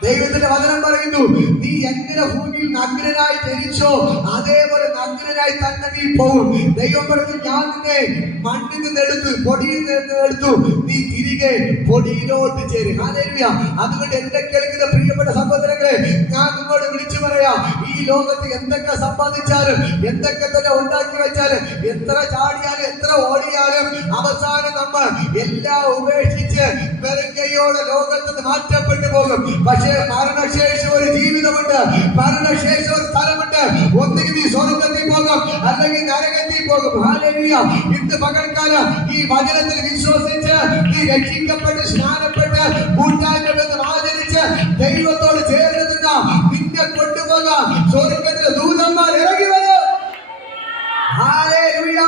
ദൈവത്തിന്റെ വചനം പറയുന്നു, നീ എങ്ങനെ ഭൂമിയിൽ നഗ്നനായി ജനിച്ചോ അതേപോലെ നഗ്നനായി തന്നെ നീ പോകും. ദൈവം പറഞ്ഞു, ഞാൻ നിന്നെ മണ്ണിൽ നിന്ന് എടുത്തു, പൊടിയിൽ നിന്ന് എടുത്തു, നീ തിരികെ പൊടിയിലോട്ട് ചേരും. ഹല്ലേലൂയ. അതുകൊണ്ട് എന്നെ കേൾക്കുന്ന പ്രിയപ്പെട്ട സഹോദരങ്ങളെ, ഞാൻ നിങ്ങളോട് വിളിച്ചു പറയാം, ഈ ലോകത്ത് എന്തൊക്കെ സമ്പാദിച്ചാലും, എന്തൊക്കെ തന്നെ ഉണ്ടാക്കി വെച്ചാലും, എത്ര ചാടിയാലും, എത്ര ഓടിയാലും, അവസാനം നമ്മൾ എല്ലാം ഉപേക്ഷിച്ച് വെറും കൈയോടെ ലോകത്ത് നിന്ന് മാറ്റപ്പെട്ടു പോകും. പക്ഷേ മരണശേഷം ഒരു ജീവിതമുണ്ട്, മരണശേഷം ഒരു സ്ഥലമുണ്ട്. ഒന്നുകിൽ നീ സ്വർഗ്ഗത്തിൽ പോകും, അല്ലെങ്കിൽ നരകത്തിൽ പോകും. ഹല്ലേലൂയ. ഇന്ന് പകൽക്കാലം ഈ വചനത്തിൽ വിശ്വസിച്ച് നീ രക്ഷിക്കപ്പെട്ട് സ്നാനപ്പെട്ട് കൂട്ടായ്മ ആചരിച്ച് ദൈവത്തോട് ചേർന്ന് നിന്ന നിന്നെ കൊണ്ടുപോകാൻ സ്വർഗ്ഗത്തിലെ ദൂതന്മാർ ഇറങ്ങി വരും. ഹല്ലേലൂയ.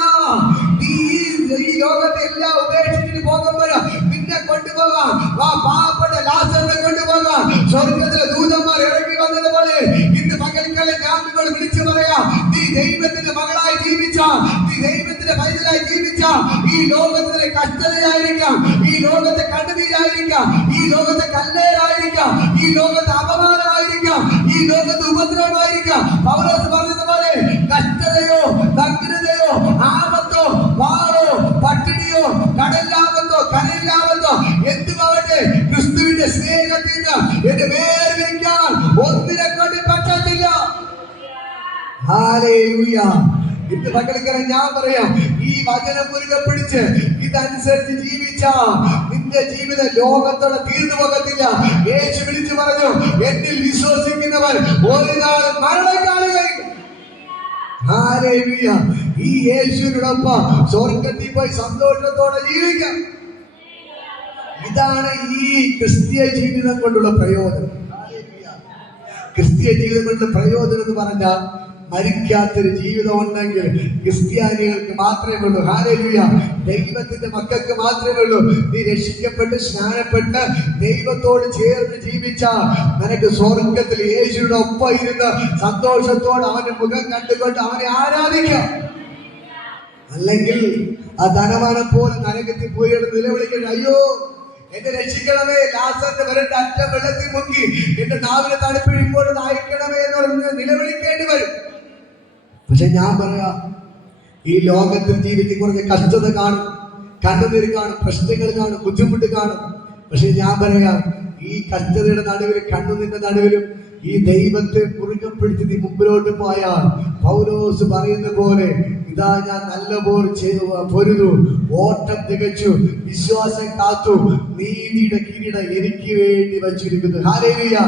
ഈ ലോകത്തെ എല്ലാം ഉപേക്ഷിച്ചിട്ട് പോകുമ്പോൾ നിന്നെ കൊണ്ടുപോകാൻ, പാവപ്പെട്ട ലാസറിനെ കൊണ്ടുപോകാൻ സ്വർഗ്ഗത്തിലെ ദൂതന്മാർ ഇറങ്ങി വന്നതുപോലെ ഇന്ന് പകൽക്കാലം ഞാൻ നിങ്ങളോട് വിളിച്ചു പറയാം, നീ ദൈവത്തിന്റെ മകളായി ജീവിച്ച, നീ ദൈവത്തിന്റെ പൈതലായി ജീവിച്ച, ഈ ലോകത്തിലെ കഷ്ടതയായിരിക്കാം, ഈ ലോകത്തെ കണ്ണുനീരായിരിക്കാം, ഈ ലോകത്തെ കല്ലേറായിരിക്കാം, ഈ ലോകത്തെ അപമാനമായിരിക്കാം, ഈ ലോകത്തെ ഉപദ്രവമായിരിക്കാം. പൗലോസ് പറഞ്ഞതുപോലെ പട്ടിണിയോ കടലിലാവത്തോ കരയിലാവത്തോ എന്തുമാവട്ടെ ക്രിസ്തുവിന്റെ സ്നേഹത്തിന് എന്നെ വേർതിരിക്കാൻ ഒന്നിനെ കൊണ്ട് പറ്റത്തില്ല. ഹല്ലേലൂയ. ഇന്ന് പകൽക്കാലം ഞാൻ പറയാം, ഈ വചനം മുറുകെ പിടിച്ച് ഇതനുസരിച്ച് ജീവിച്ച നിന്റെ ജീവിതം ലോകത്തോടെ തീർന്നു പോകത്തില്ല. യേശു വിളിച്ചു പറഞ്ഞു, എന്നിൽ വിശ്വസിക്കുന്നവർ ഒരു നാൾ മരണം കാണുകയും. ഹല്ലേലൂയ. ഈ യേശുവിനോടൊപ്പം സ്വർഗ്ഗത്തിൽ പോയി സന്തോഷത്തോടെ ജീവിക്കാം. ഇതാണ് ഈ ക്രിസ്തീയ ജീവിതം കൊണ്ടുള്ള പ്രയോജനം. ക്രിസ്തീയ ജീവിതം കൊണ്ടുള്ള പ്രയോജനം എന്ന് പറഞ്ഞാൽ മരിക്കാത്തൊരു ജീവിതം ഉണ്ടെങ്കിൽ ക്രിസ്ത്യാനികൾക്ക് മാത്രമേ ഉള്ളൂ. ഹല്ലേലൂയ. ദൈവത്തിന്റെ മക്കൾക്ക് മാത്രമേ ഉള്ളൂ. നീ രക്ഷിക്കപ്പെട്ട് സ്നാനപ്പെട്ട് ദൈവത്തോട് ചേർന്ന് ജീവിച്ച നിനക്ക് സ്വർഗത്തിൽ യേശുവിടെ ഒപ്പം ഇരുന്ന് സന്തോഷത്തോടെ അവന്റെ മുഖം കണ്ടുകൊണ്ട് അവനെ ആരാധിക്കാം. അല്ലെങ്കിൽ ആ ധനവാനെ പോലെ നരകത്തിൽ പോയി നിലവിളിക്കട്ടെ, അയ്യോ എന്നെ രക്ഷിക്കണമേ, ലാസറിന്റെ വരട്ടെ അറ്റം വെള്ളത്തിൽ മുക്കി എന്റെ നാവിനെ തണുപ്പിൽ ഇങ്ങോട്ട് നയിക്കണമേ എന്ന് പറഞ്ഞ് നിലവിളിക്കേണ്ടി വരും. പക്ഷെ ഞാൻ പറയാ, ഈ ലോകത്തിൽ ജീവിക്കുന്ന കുറച്ച് കഷ്ടത കാണും, കണ്ണുനീര് കാണും, പ്രശ്നങ്ങൾ കാണും, ബുദ്ധിമുട്ട് കാണും. പക്ഷെ ഞാൻ പറയാം, ഈ കഷ്ടതയുടെ നടുവിലും കണ്ണുനീരിന്റെ നടുവിലും ഈ ദൈവത്തെ മുറുകെ പിടിച്ച് നീ മുമ്പിലോട്ട് പോയാൽ പൗലോസ് പറയുന്ന പോലെ, ഇതാ ഞാൻ നല്ല പോർ പൊരുതു, ഓട്ടം തികച്ചു, വിശ്വാസം കാത്തു, നീതിയുടെ കിരീടം എനിക്ക് വേണ്ടി വച്ചിരിക്കുന്നു. ഹല്ലേലൂയ.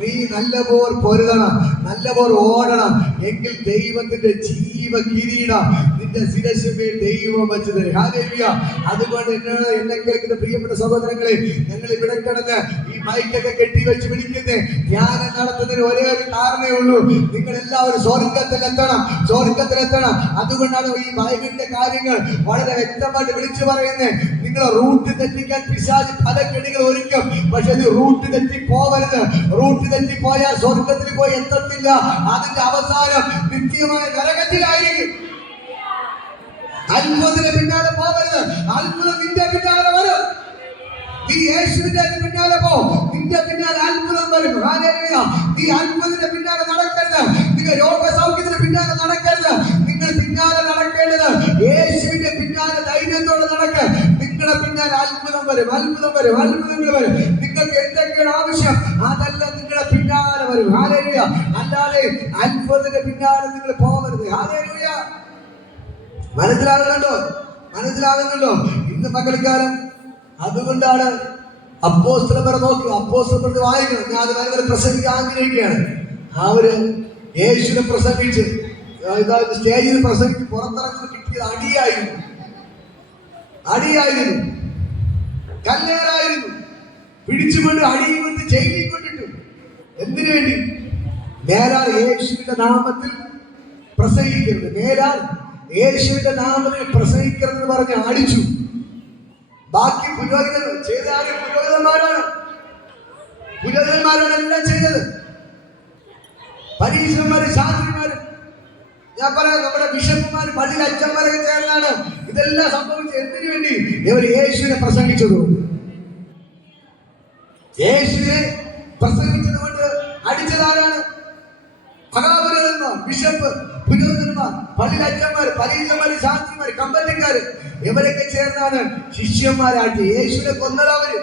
നീ നല്ല പോർ പൊരുതണം, നല്ല പോർ ഓടണം, എങ്കിൽ ദൈവത്തിന്റെ ജീവ കിരീടം നിന്റെ ശിരസിന്മേൽ ദൈവം വെച്ചു തരും. ഹല്ലേലൂയ. അതുകൊണ്ട് എന്നെ കേൾക്കുന്ന പ്രിയപ്പെട്ട സഹോദരങ്ങളെ, ഞങ്ങൾ ഇവിടെ കിടന്ന് ഈ മൈക്കൊക്കെ കെട്ടിവെച്ച് വിളിക്കുന്നേ ധ്യാനം നടത്തുന്നതിന് ഒരേ ഒരു കാരണമേ ഉള്ളൂ, നിങ്ങൾ എല്ലാവരും സ്വർഗത്തിലെത്തണം, സ്വർഗത്തിലെത്തണം. അതുകൊണ്ടാണ് ഈ ബൈബിളിന്റെ കാര്യങ്ങൾ വളരെ വ്യക്തമായിട്ട് വിളിച്ചു പറയുന്നത്. നിങ്ങൾ റൂട്ട് തെറ്റിക്കാൻ പിശാച് പല കെണികൾ ഒരുക്കും, പക്ഷെ ഇത് റൂട്ട് തെറ്റി പോവരുത്. റൂട്ട് തെറ്റി പോയാൽ സ്വർഗത്തിൽ പോയി എത്തത്തില്ല. അതിന്റെ അവസാനം നിത്യമായ നരകത്തിലായിരിക്കും. അത്ഭുതത്തിന് പിന്നാലെ പോവരുത്, അത്ഭുതം നിന്റെ പിന്നാലെ വരും. നീ യേശുവിന്റെ പിന്നാലെ പോ, നിന്റെ പിന്നാലെ അത്ഭുതം വരും. ഹല്ലേലൂയ. നീ അത്ഭുതത്തിന്റെ പിന്നാലെ നടക്കരുത്, നിങ്ങൾ രോഗസൗഖ്യത്തിന് പിന്നാലെ നടക്കരുത്. നിങ്ങൾ പിന്നാലെ നടക്കേണ്ടത് യേശുവിന്റെ പിന്നാലെ ധൈര്യത്തോടെ നടക്ക്. നിങ്ങളുടെ പിന്നാലെ അത്ഭുതം വരും, അത്ഭുതം വരും, അത്ഭുതങ്ങൾ വരും. നിങ്ങൾക്ക് എന്തൊക്കെയാണ് ആവശ്യം അതെല്ലാം നിങ്ങളുടെ പിന്നാലെ വരും. ഹല്ലേലൂയ. അല്ലാതെ അത്ഭുതത്തിന്റെ പിന്നാലെ നിങ്ങൾ പോകരുത്. ഹല്ലേലൂയ. മനസ്സിലാകുന്നുണ്ടോ? മനസ്സിലാകുന്നുണ്ടോ? ഇന്ന് പകൽക്കാലം അതുകൊണ്ടാണ് അപ്പോസ്തലന്മാരെ നോക്കി, അപ്പോസ്തലന്മാരെ വായിക്കണം. ഞാൻ അത് വരെ പ്രസംഗിക്കാൻ ആഗ്രഹിക്കുകയാണ്. അവര് യേശുവിനെ പ്രസംഗിച്ച് സ്റ്റേജിൽ പ്രസംഗിച്ച് പുറത്തിറങ്ങി കിട്ടിയത് അടിയായിരുന്നു, അടിയായിരുന്നു, കല്ലേറായിരുന്നു, പിടിച്ചുകൊണ്ട് അടിയും കൊണ്ട് ജയിലിൽ കൊണ്ടിട്ടു. എന്തിനു വേണ്ടി? മേലാൽ യേശുവിന്റെ നാമത്തിൽ പ്രസംഗിക്കരുത്, മേലാൽ യേശുവിന്റെ നാമത്തിൽ പ്രസംഗിക്കരുതെന്ന് പറഞ്ഞ് അടിച്ചു. ബാക്കി പുരോഹിതൻ ചെയ്ത ആരും പുരോഹിതന്മാരാണ്, പുരോഹിതന്മാരാണ് എല്ലാം ചെയ്തത്. പരീക്ഷന്മാര്, ശാസ്ത്രിമാര്, ഞാൻ പറയാം നമ്മുടെ ബിഷപ്പുമാര്, പള്ളിയിലെ അച്ഛന്മാരൊക്കെ ചേർന്നാണ് ഇതെല്ലാം സംഭവിച്ചത്. എന്തിനു വേണ്ടി? ഇവർ യേശുവിനെ പ്രസംഗിച്ചത്. യേശുവിനെ പ്രസംഗിച്ചത് കൊണ്ട് അടിച്ചതാരാണ്? മഹാപുരോഹിതന്മാർ, ബിഷപ്പ്, പുരോഹിതന്മാർ, പള്ളിയിലെ അച്ഛന്മാര്, പരീക്ഷന്മാര്, ശാസ്ത്രിമാര്, കമ്പനിക്കാര്, ഇവരൊക്കെ ചേർന്നാണ് ശിഷ്യന്മാരാക്കി. യേശുവിനെ കൊന്നതവര്.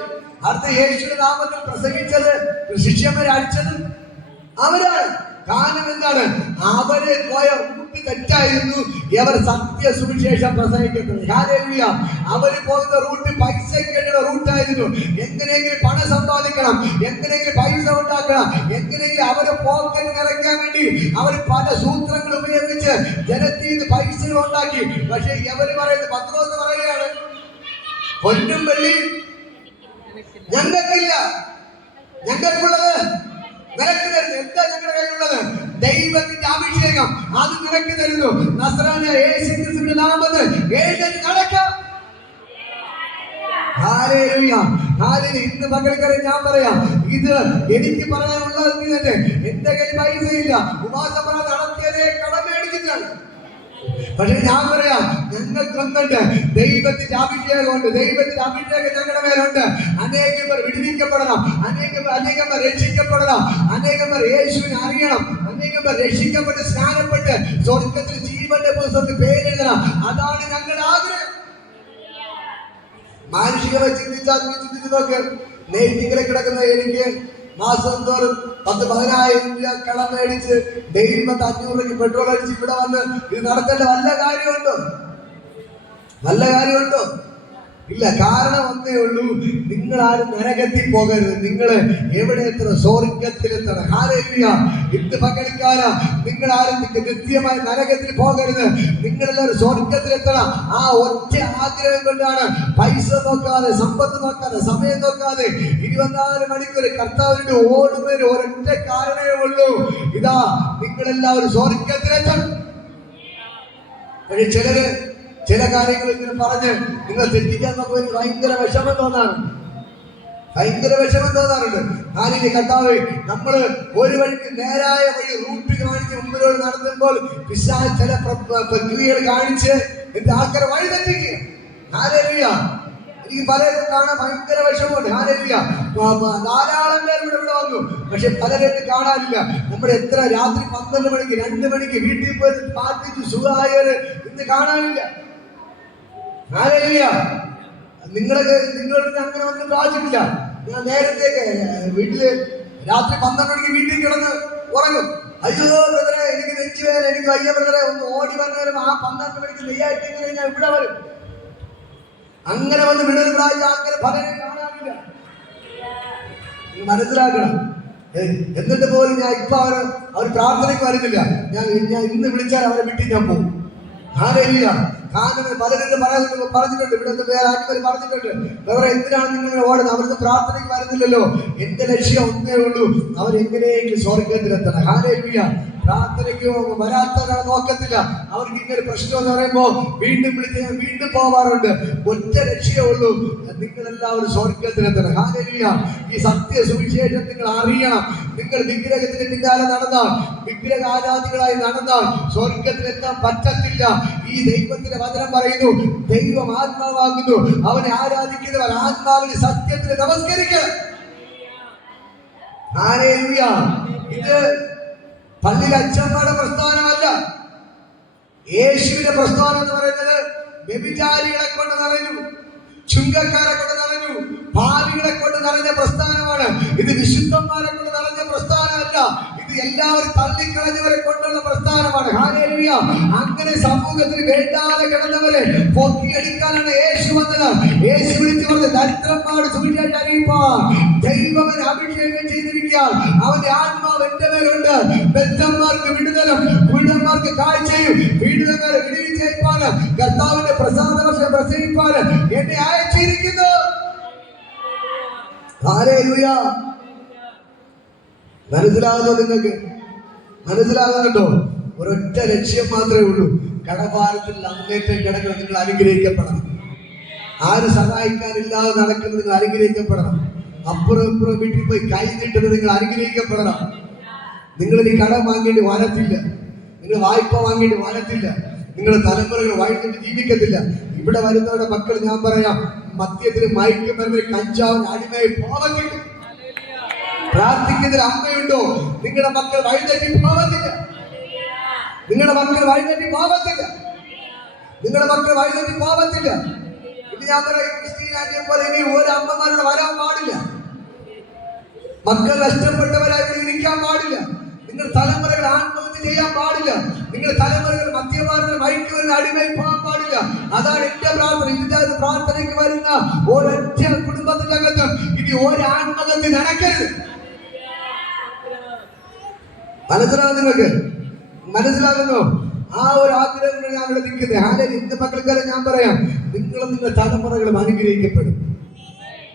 അടുത്ത യേശുവിന്റെ നാമത്തിൽ പ്രസംഗിച്ചത്, ശിഷ്യന്മാരെ അടിച്ചത് അവരാണ്. കാരണം എന്താണ്? അവര് പോയ റൂട്ട് തെറ്റായിരുന്നു. ഇവർ സത്യ സുവിശേഷം പ്രസംഗിക്കുന്നത്. ഹല്ലേലൂയ. അവര് പോകുന്ന റൂട്ട് പൈസയുടെ റൂട്ടായിരുന്നു. എങ്ങനെയെങ്കിലും പണം സമ്പാദിക്കണം, എങ്ങനെയെങ്കിലും പൈസ ഉണ്ടാക്കണം, എങ്ങനെയെങ്കിലും അവരെ പോക്കറ്റ് നിറയ്ക്കാൻ വേണ്ടി അവർ പല സൂത്രങ്ങൾ ഉപയോഗിച്ച് ജനത്തിൽ നിന്ന് പൈസകൾ ഉണ്ടാക്കി. പക്ഷെ ഇവര് പറയുന്നത്, പത്രോസ് പറയുകയാണ്, പൊന്നും വെള്ളി ഞങ്ങൾക്കില്ല, ഞങ്ങൾക്കുള്ളത് നിനക്ക് തരുന്നു. എന്താ ഞങ്ങളുടെ കയ്യിലുള്ളത്? ദൈവത്തിന്റെ അഭിഷേകം, അത് നിനക്ക് തരുന്നു. നസ്രായ യേശു ക്രിസ്തുവിന്റെ നാമത്തിൽ എഴുന്നേറ്റ് നടക്കാം. ഹല്ലേലൂയ. ഹല്ലേലൂയ. ഇന്ന് പകൽക്കാലം ഞാൻ പറയാം, ഇത് എനിക്ക് പറയാനുള്ളത് തന്നെ. എന്റെ കയ്യിൽ പൈസയില്ല, ഉപാസന നടത്തിയതേ കടമേടിച്ചിട്ടാണ്. പക്ഷെ ഞാൻ പറയാം, ഞങ്ങൾക്കൊന്നുണ്ട്, ദൈവത്തിന്റെ അഭിഷേകമുണ്ട്. ദൈവത്തിന്റെ അഭിഷേകം ഞങ്ങളുടെ മേലുണ്ട്. അനേകം പേർ വിടുവിക്കപ്പെടണം, അനേകം പേർ രക്ഷിക്കപ്പെടണം, അനേകം പേർ യേശുവിനെ അറിയണം, അനേകം പേർ രക്ഷിക്കപ്പെട്ട് സ്നാനപ്പെട്ട് സ്വർഗത്തിൽ ജീവന്റെ പുസ്തകത്തിൽ പേരെഴുതണം. അതാണ് ഞങ്ങളുടെ ആഗ്രഹം. മാനുഷികമായി ചിന്തിച്ചാൽ ചിന്തിച്ചു നോക്ക്. നെയ്റ്റിങ്ങിൽ കിടക്കുന്ന എനിക്ക് മാസം തോറും 10,000-10,000 രൂപ കടം മേടിച്ച് ഡെയിലി 500 രൂപയ്ക്ക് പെട്രോൾ അടിച്ച് ഇവിടെ വന്ന് ഇത് നടത്തേണ്ട വല്ല കാര്യമുണ്ടോ? നല്ല കാര്യമുണ്ടോ? ഇല്ല. കാരണം ഒന്നേ ഉള്ളൂ, നിങ്ങൾ ആരും നരകത്തിൽ പോകരുത്. നിങ്ങൾ എവിടെ എത്തണം? സ്വർഗ്ഗത്തിലെത്തണം. ഹല്ലേലൂയ. ഇന്ന് പകൽക്കാല നിങ്ങൾ ആരും കൃത്യമായി നരകത്തിൽ പോകരുത്. നിങ്ങളെല്ലാവരും സ്വർഗ്ഗത്തിലെത്തണം. ആ ഒറ്റ ആഗ്രഹം കൊണ്ടാണ് പൈസ നോക്കാതെ, സമ്പത്ത് നോക്കാതെ, സമയം നോക്കാതെ 24 മണിക്കൂർ കർത്താവിന്റെ ഓടുന്നതിന് ഒരൊറ്റ കാരണമേ ഉള്ളൂ. ഇതാ, നിങ്ങളെല്ലാവരും സ്വർഗ്ഗത്തിലെത്തണം. പക്ഷെ ചില കാര്യങ്ങൾ ഇങ്ങനെ പറഞ്ഞ് നിങ്ങൾ തെറ്റിക്കാൻ നമുക്ക് ഭയങ്കര വിഷമം തോന്നാറുണ്ട്. ഞാനിനി കർത്താവേ, നമ്മള് ഒരു വഴിക്ക് നേരായ വഴി റൂട്ട് കാണിച്ച് മുമ്പിലോട് നടത്തുമ്പോൾ പിശാച് ചില പ്രക്രിയകൾ കാണിച്ച് എന്റെ ആൾക്കാരെ വഴി തെറ്റിക്കുക. ഹല്ലേലൂയ. എനിക്ക് പലരും കാണാൻ ഭയങ്കര വിഷമമുണ്ട്. ഹല്ലേലൂയ. ധാരാളം പേർ ഇവിടെ വന്നു, പക്ഷെ പലരും കാണാനില്ല. നമ്മുടെ എത്ര രാത്രി 12 മണിക്ക് 2 മണിക്ക് വീട്ടിൽ പോയി പ്രാർത്ഥിച്ചു സുഖമായവര് ഇന്ന് കാണാനില്ല. ഹല്ലേലൂയ. നിങ്ങളോട് അങ്ങനെ ഒന്നും പ്രാർത്ഥിച്ചിട്ടില്ല. ഞാൻ നേരത്തെ വീട്ടില് രാത്രി 12 മണിക്ക് വീട്ടിൽ കിടന്ന് ഉറങ്ങും. അയ്യോ ബ്രദറെ, എനിക്ക് നെഞ്ചുവേദന, എനിക്ക് വയ്യ ബ്രദറെ, ഒന്ന് ഓടി വന്നേരം ആ 12 മണിക്ക് നെയ്യായിട്ട് ഞാൻ ഇവിടെ വരും. അങ്ങനെ വന്ന് വിടൽ പ്രായ ആൾക്കാരെ പലരും കാണാനില്ല. മനസ്സിലാക്കണം. എന്നിട്ട് പോലും ഞാൻ ഇപ്പൊ അവർ പ്രാർത്ഥനയ്ക്ക് വരുന്നില്ല. ഞാൻ ഇന്ന് വിളിച്ചാൽ അവരെ വീട്ടിൽ ഞാൻ പോകും. ഹല്ലേലൂയ. കാരണം പലരും പറഞ്ഞിട്ടുണ്ട്, ഇവിടെ വേറെ ആൾക്കാർ പറഞ്ഞിട്ടുണ്ട്, വേറെ എന്തിനാണ് നിങ്ങൾ ഓടുന്നത്? അവർക്ക് പ്രാർത്ഥനയ്ക്ക് വരുന്നില്ലല്ലോ. എന്റെ ലക്ഷ്യം ഒന്നേ ഉള്ളൂ, അവരെങ്ങനെയെങ്കിലും സ്വർഗത്തിലെത്തണം. ഹല്ലേലൂയ. പ്രാർത്ഥനയ്ക്ക് വരാത്തവരാണ് നോക്കത്തില്ല. അവർക്ക് ഇങ്ങനെ പ്രശ്നം എന്ന് പറയുമ്പോ വീണ്ടും വിളിച്ച് ഞാൻ വീണ്ടും പോവാറുണ്ട്. ഒറ്റ ലക്ഷ്യമേ ഉള്ളൂ, നിങ്ങളെല്ലാവരും സ്വർഗത്തിലെത്തണം. ഹല്ലേലൂയ. ഈ സത്യ സുവിശേഷം നിങ്ങൾ അറിയണം. നിങ്ങൾ വിഗ്രഹത്തിന് പിന്നാലെ നടന്നാൽ, വിഗ്രഹാരാധികളായി നടന്നാൽ സ്വർഗത്തിലെത്താൻ പറ്റത്തില്ല. ഈ ദൈവത്തിന്റെ വചനം പറയുന്നു, ദൈവം ആത്മാവാകുന്നു, അവനെ ആരാധിക്കുന്നവർ ആത്മാവിന് സത്യത്തിന് നമസ്കരിക്കണം. ഹല്ലേലൂയ. ഇത് പള്ളിയിലെ അച്ഛന്മാരുടെ പ്രസ്ഥാനമല്ല. യേശുവിന്റെ പ്രസ്ഥാനം എന്ന് പറയുന്നത് വ്യഭിചാരികളെ കൊണ്ട് നിറഞ്ഞു, ചുങ്കക്കാരെ കൊണ്ട് നിറഞ്ഞു, ഭാവികളെ കൊണ്ട് നിറഞ്ഞ പ്രസ്ഥാനമാണ്. ഇത് വിശുദ്ധന്മാരെ കൊണ്ട് നിറഞ്ഞ പ്രസ്ഥാനമല്ല. ഇത് എല്ലാവരും തള്ളിക്കളഞ്ഞവരെ കൊണ്ടുള്ള പ്രസ്ഥാനമാണ്. ഹല്ലേലൂയ. അങ്ങനെ സമൂഹത്തിന് വേണ്ടാതെ കിടന്നവരെ പൊക്കിയെടുക്കാനാണ് യേശു വന്നത്. യേശു വിളിച്ചു പറഞ്ഞത്, ദരിദ്രന്മാർ സുവിശേഷം അറിയിപ്പാൻ ദൈവമൻ അഭിഷേകം ചെയ്തിരിക്കാൻ അവന്റെ ആത്മാവ് എന്റെ മേലുണ്ട്. ബദ്ധന്മാർക്ക് വിടുതലും കുരുടന്മാർക്ക് കാഴ്ചയും വീടുകാരെ വിടുവിച്ചേപ്പാൻ കർത്താവിന്റെ പ്രസാദവർഷം പ്രസംഗിപ്പാൻ എന്നെ അയച്ചിരിക്കുന്നു. ഹല്ലേലൂയ. മനസ്സിലാകുന്നോ? നിങ്ങൾക്ക് മനസ്സിലാകുന്നുണ്ടോ? ഒരൊറ്റ ലക്ഷ്യം മാത്രമേ ഉള്ളൂ, കടഭാരത്തിൽ അങ്ങേറ്റം കിടക്കുന്ന നിങ്ങൾ അനുഗ്രഹിക്കപ്പെടണം. ആരും സഹായിക്കാനില്ലാതെ നടക്കുന്നത് നിങ്ങൾ അനുഗ്രഹിക്കപ്പെടണം. അപ്പുറം ഇപ്പുറം വീട്ടിൽ പോയി കൈ നീട്ടുന്നത് നിങ്ങൾ അനുഗ്രഹിക്കപ്പെടണം. നിങ്ങൾ ഇനി കടം വാങ്ങേണ്ടി വരത്തില്ല, നിങ്ങൾ വായ്പ വാങ്ങേണ്ടി വരത്തില്ല, നിങ്ങളുടെ തലമുറകൾ വഴിഞ്ഞിട്ട് ജീവിക്കത്തില്ല. ഇവിടെ വരുന്നവരുടെ മക്കൾ ഞാൻ പറയാം, മദ്യത്തിന് മയക്കുമരുന്നിന് കഞ്ചാവിന് അടിമയായി പോകത്തില്ല. പ്രാർത്ഥിക്കുന്നതിൽ അമ്മയുണ്ടോ? നിങ്ങളുടെ മക്കൾ വഴിതെറ്റി പോകത്തില്ല. നിങ്ങളുടെ മക്കൾ വഴിതെറ്റി പോകത്തില്ല. നിങ്ങളുടെ മക്കൾ വഴിതെറ്റി പോകത്തില്ല. ഇത് ഞാൻ പറയാം, ക്രിസ്റ്റീനാറ്റിയെ പോലെ ഇനി ഒരു അമ്മമാരോട് വരാൻ പാടില്ല. മക്കൾ നഷ്ടപ്പെട്ടവരായി ഇരിക്കാൻ പാടില്ല. നിങ്ങളുടെ തലമുറകൾ ആത്മഹത്യ ചെയ്യാൻ പാടില്ല. നിങ്ങളുടെ തലമുറകൾ മദ്യപാനം മയക്കുമരുന്ന് അടിമയായി പോകാൻ പാടില്ല. അതാണ് എന്റെ പ്രാർത്ഥന. ഇതിന്റെ പ്രാർത്ഥനയ്ക്ക് വരുന്ന ഒരൊറ്റ കുടുംബത്തിനകത്ത് ഇനി ഒരു ആത്മഹത്യ നടക്കരുത്. മനസ്സിലാകും? നിങ്ങൾക്ക് മനസ്സിലാകുന്നു? ആ ഒരു ആഗ്രഹം ഞാൻ ഇവിടെ നിൽക്കുന്നത്. ആരും ഇന്ന് മക്കൾക്കാരെ ഞാൻ പറയാം, നിങ്ങളും നിങ്ങളുടെ തലമുറകളും അനുഗ്രഹിക്കപ്പെടും.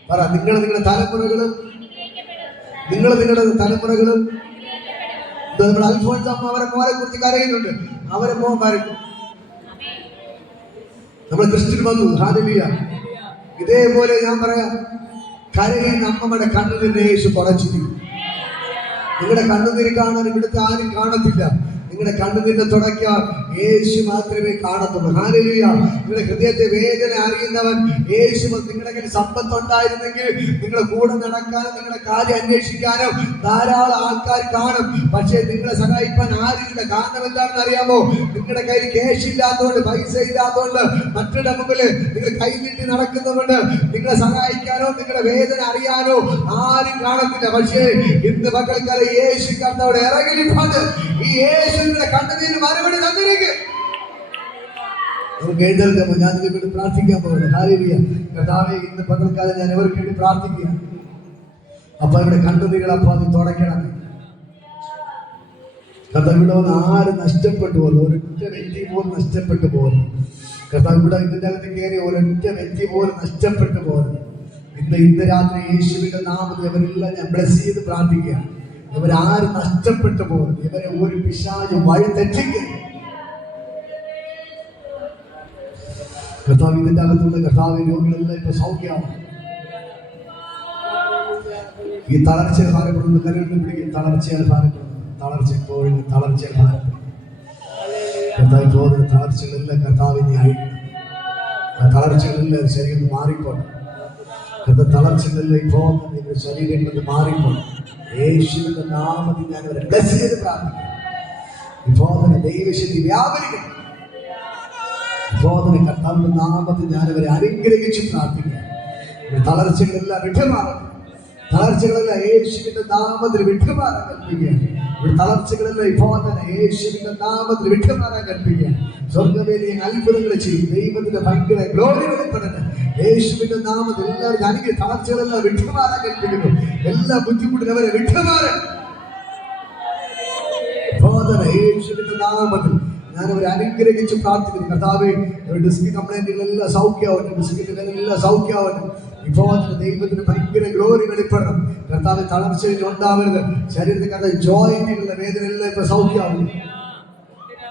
പറ, നിങ്ങളുടെ തലമുറകളും നിങ്ങളുടെ തലമുറകളും. നമ്മുടെ അൽഫോൻസ് അമ്മ അവരെ മോനെ കുറിച്ച് കരയുന്നുണ്ട്. അവരെ മോൻ വരക്കും. നമ്മൾ ക്രിസ്ത്യൻ വന്നു. ഹല്ലേലൂയ. ഇതേപോലെ ഞാൻ പറയാം, കരയുന്ന അമ്മയുടെ കണ്ണുനീരിനെ യേശു തുടച്ചിരിക്കും. നിങ്ങളുടെ കണ്ണുനീര് കാണാൻ ഇവിടുത്തെ ആരും കാണത്തില്ല. നിങ്ങളുടെ കണ്ണുനീരിനെ തുടയ്ക്കാൻ യേശു മാത്രമേ കാണത്തുള്ളൂ. ഹല്ലേലൂയ. നിങ്ങളുടെ ഹൃദയത്തെ വേദന അറിയുന്നവൻ യേശു. നിങ്ങളുടെ കയ്യിൽ സമ്പത്ത് ഉണ്ടായിരുന്നെങ്കിൽ നിങ്ങളുടെ കൂടെ നടക്കാനും നിങ്ങളുടെ കാര്യം അന്വേഷിക്കാനും ധാരാളം ആൾക്കാർ കാണും. പക്ഷേ നിങ്ങളെ സഹായിക്കാൻ ആരുമില്ല. കാരണം എന്താണെന്ന് അറിയാമോ? നിങ്ങളുടെ കയ്യിൽ ക്യാഷ് ഇല്ലാത്തതുകൊണ്ട്, പൈസ ഇല്ലാത്തതുകൊണ്ട്, മറ്റുള്ള മുമ്പിൽ നിങ്ങൾ കൈനീട്ടി നടക്കുന്നതുകൊണ്ട് നിങ്ങളെ സഹായിക്കാനോ നിങ്ങളുടെ വേദന അറിയാനോ ആരും കാണത്തില്ല. പക്ഷേ ഇന്ന് മക്കൾക്കാരെ യേശു കർത്താവിടെ ഇറങ്ങിയിട്ടുണ്ട്. ഈ യേശുവിന്റെ കണ്ണുനീര് മറുപടി തന്നിരിക്കും. നമുക്ക് എഴുന്നേൽക്കുമ്പോൾ ഞാൻ ഇതിനു വേണ്ടി പ്രാർത്ഥിക്കാൻ പോകുന്നു. ഹല്ലേലൂയ. കർത്താവേ, ഇന്ന് പകൽക്കാലം ഞാൻ ഇവർക്ക് വേണ്ടി പ്രാർത്ഥിക്കുകയാണ്. അപ്പൊ ഇവിടെ കണ്ണുനീരുകൾ അപ്പൊ അത് തുടയ്ക്കണം. കർത്താവ് ഇവിടെ വന്ന് ആരും നഷ്ടപ്പെട്ടു പോകുന്നു, ഒരൊറ്റ വ്യക്തി പോലും നഷ്ടപ്പെട്ടു പോകുന്നു. കർത്താവ് ഇവിടെ ഇതിന്റെ അകത്ത് കയറി ഒരൊറ്റ വ്യക്തി പോലും നഷ്ടപ്പെട്ടു പോകുന്നു. ഇന്ന് രാത്രി യേശുവിന്റെ നാമത്തിൽ ഇവരെല്ലാം ഞാൻ ബ്ലെസ് ചെയ്ത് പ്രാർത്ഥിക്കുകയാണ്. ഇവരാരും നഷ്ടപ്പെട്ടു പോകുന്നു. ഇവരെ ഒരു പിശാച് വഴി തെറ്റിക്കും. കർത്താവ് ഇതിന്റെ അകത്തുള്ള കർത്താവ് രോഗികളെല്ലാം ഇപ്പൊ സൗഖ്യമാണ്. ഈ തളർച്ചയിൽ ഭാരപ്പെടുന്നു. കരുവിട്ട് പിടിക്കും. തളർച്ചയാൽ ഭാരപ്പെടുന്നു. തളർച്ച എപ്പോഴും തളർച്ചയാൽ ഭാരപ്പെടുന്നു. കർത്താവ് തോന്നുന്ന തളർച്ചകളെല്ലാം കർത്താവിനെ അഴിക്കണം. ആ തളർച്ചകളെല്ലാം ശരീരം മാറിപ്പോണം. കർത്താവ് തളർച്ചകളെല്ലാം ഇപ്പോൾ നിങ്ങളുടെ ശരീരങ്ങളിൽ നിന്ന് മാറിപ്പോണം. യേശുവിന്റെ നാമത്തിൽ ഞാൻ അവരെ ബ്ലെസ് ചെയ്ത് പ്രാർത്ഥിക്കുന്നു. ഇപ്പോൾ തന്നെ ദൈവശക്തി വ്യാപരിക്കണം. ഇപ്പോൾ തന്നെ കർത്താവിന്റെ നാമത്തിൽ ഞാൻ അവരെ അനുഗ്രഹിച്ച് പ്രാർത്ഥിക്കുന്നു. തളർച്ചകളെല്ലാം വിട്ടുമാറണം. തളർച്ചകളെല്ലാം യേശുവിന്റെ നാമത്തിൽ വിട്ടുമാറാൻ കൽപ്പിക്കുകയാണ്. ഇവിടെ തളർച്ചകളെല്ലാം ഇപ്പോൾ തന്നെ യേശുവിന്റെ നാമത്തിൽ വിട്ടുമാറാൻ കൽപ്പിക്കുകയാണ്. സ്വർഗ്ഗവേദിയെ അത്ഭുതങ്ങൾ ചെയ്യും. ദൈവത്തിന്റെ ഭയങ്കര ഗ്ലോറി വെളിപ്പെടട്ടെ. യേശുവിന്റെ നാമത്തിൽ എല്ലാവരും അനുഗ്രഹ തളർച്ചകളെല്ലാം വിട്ടുമാറാൻ കൽപ്പിക്കുന്നു. എല്ലാ ബുദ്ധിമുട്ടിലും അവരെ വിട്ടുമാറാൻ ഇപ്പോൾ തന്നെ യേശുവിന്റെ നാമത്തിൽ ഞാൻ അവരെ അനുഗ്രഹിച്ച് പ്രാർത്ഥിക്കുന്നു. കർത്താവേ, ഡിസ്ക് കംപ്ലൈന്റുകളെല്ലാം സൗഖ്യമാവട്ടെ. ഡിസ്കിലെല്ലാം സൗഖ്യമാവട്ടെ. ഇപ്പോൾ ദൈവത്തിന് ഭയങ്കര ഗ്ലോറി വെളിപ്പെടണം. കർത്താവ് തളർച്ചയിൽ ഉണ്ടാവരുത്. ശരീരത്തിൽ കണ്ട ജോയിന്റുകളുടെ വേദന എല്ലാം ഇപ്പൊ സൗഖ്യമാവുന്നു.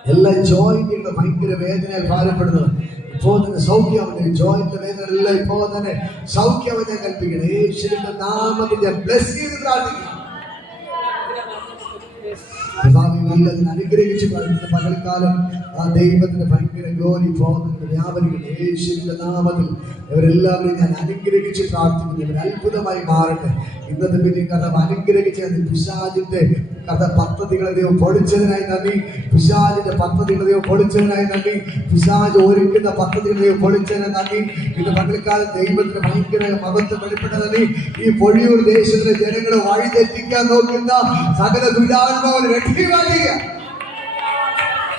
എല്ലാ ജോയിന്റുകളുടെ ഭയങ്കര വേദനയാൽ ഭാരപ്പെടുന്നത് ഇപ്പോൾ തന്നെ സൗഖ്യമാവട്ടെ. ജോയിന്റിലെ വേദന എല്ലാം ഇപ്പോൾ തന്നെ സൗഖ്യമായി ഞാൻ കൽപ്പിക്കണം. യേശുവിന്റെ നാമത്തിന്റെ ബ്ലെസ് ചെയ്ത് പ്രാർത്ഥിക്കണം. നല്ലതിന് അനുഗ്രഹിച്ച് പകൽക്കാലം ആ ദൈവത്തിന്റെ ഭയങ്കര ഗ്ലോറി പോകുന്നതിന് വ്യാപരിക്കണം. യേശുവിന്റെ നാമത്തിൽ ഇവരെല്ലാവരും ഞാൻ അനുഗ്രഹിച്ച് പ്രാർത്ഥിക്കുന്നു. ഇവർ അത്ഭുതമായി മാറട്ടെ. ഇന്നത്തെ പിന്നെ കഥ അനുഗ്രഹിച്ച് പിശാചിന്റെ കഥ പദ്ധതികളെ ദൈവം പൊളിച്ചതിനായി നന്ദി. പിശാചിന്റെ പദ്ധതികളെ ദൈവം പൊളിച്ചതിനായി നന്ദി. പിശാച് ഒരുക്കുന്ന പദ്ധതികളെ ദൈവം പൊളിച്ചതിന് നന്ദി. ഇന്ന് പകൽക്കാലം ദൈവത്തിന് ഭയങ്കര മഹത്വം വെളിപ്പെട്ട നന്ദി. ഈ പൊഴിയൂർ ദേശത്തിലെ ജനങ്ങളെ വഴിതെറ്റിക്കാൻ നോക്കുന്ന സകല ദുരാത്മാവിനെ രക്ഷിക്കുക.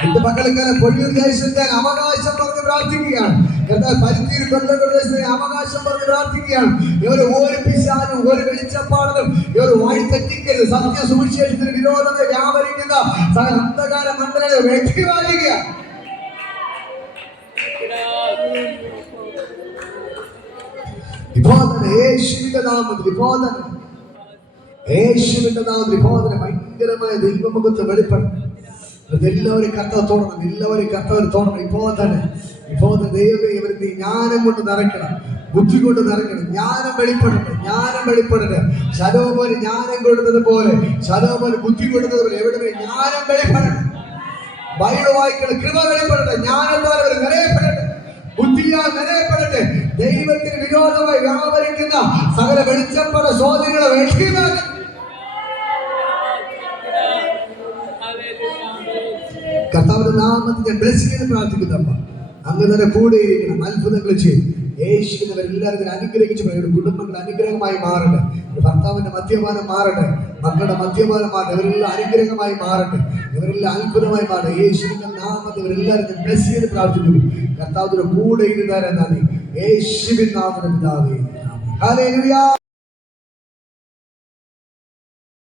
എന്റെ പകൽക്കാലം പൊഴിയൂർ ദേശത്തെ അവകാശം പറഞ്ഞ് പ്രാർത്ഥിക്കുകയാണ്. എന്നാൽ പരിസ്ഥിതി ബന്ധങ്ങളുടെ അവകാശം പറഞ്ഞ് പ്രാർത്ഥിക്കുകയാണ്. ഇവര് ഒരു പിശാചും ഒരു വെളിച്ചപ്പാടലും ഇവർ വഴി തെറ്റിക്കരുത്. സത്യ സുവിശേഷത്തിന് വിരോധമായി വ്യാപരിക്കുന്ന സകല അന്ധകാര മണ്ഡലങ്ങളെ വെട്ടിവാഴുക. ഇപ്പോൾ തന്നെ യേശുവിന്റെ നാമത്തിൽ ഭയങ്കരമായ ദൈവമുഖത്ത് വെളിപ്പെടും. എല്ലാവരും കർത്താവ് തോന്നണം. എല്ലാവരും കർത്താവ് തോന്നണം. ഇപ്പോൾ തന്നെ ദൈവമേ, ഇവർ നീ ജ്ഞാനം കൊണ്ട് നിറയ്ക്കണം, ബുദ്ധി കൊണ്ട് നിറയ്ക്കണം. ജ്ഞാനം വെളിപ്പെടട്ടെ. ശലോമോന് ജ്ഞാനം കൊടുത്തത് പോലെ, ശലോമോന് ബുദ്ധി കൊടുത്തത് പോലെ എവിടെ ജ്ഞാനം വെളിപ്പെടട്ടെ. ബൈബിൾ വായിക്കണം. കൃപ വെളിപ്പെടട്ടെ. ജ്ഞാനത്താൽ അവർ നിറയപ്പെടട്ടെ. ബുദ്ധിയാൽ നിറയപ്പെടട്ടെ. ദൈവത്തിന് വിരോധമായി വ്യാപരിക്കുന്ന സകല വെളിച്ചപ്പട ചോദ്യങ്ങളെ വെട്ടിമാറ്റും. കർത്താവിന്റെ നാമത്തിൽ ഞാൻ ബ്ലെസ് ചെയ്ത് പ്രാർത്ഥിക്കുന്നമ്മ. അങ്ങ് തന്നെ കൂടെ ഇരിക്കണം. അത്ഭുതങ്ങൾ ചെയ്യും. യേശുവിനെല്ലാവരും അനുഗ്രഹിച്ച് കുടുംബങ്ങൾ അനുഗ്രഹമായി മാറട്ടെ. ഭർത്താവിന്റെ മദ്യപാനം മാറട്ടെ. മക്കളുടെ മദ്യപാനം മാറട്ടെ. ഇവരെല്ലാം അനുഗ്രഹമായി മാറട്ടെ. ഇവരെല്ലാം അത്ഭുതമായി മാറട്ടെ. യേശുവിന്റെ നാമത്തിൽ ഇവരെല്ലാവരും ബ്ലെസ് ചെയ്ത് പ്രാർത്ഥിക്കുന്നു. കർത്താവിന്റെ കൂടെ ഇരുന്നാലും നന്ദി. യേശുവിൻ നാമത്തിൽ പിതാവേ. ഹല്ലേലൂയ.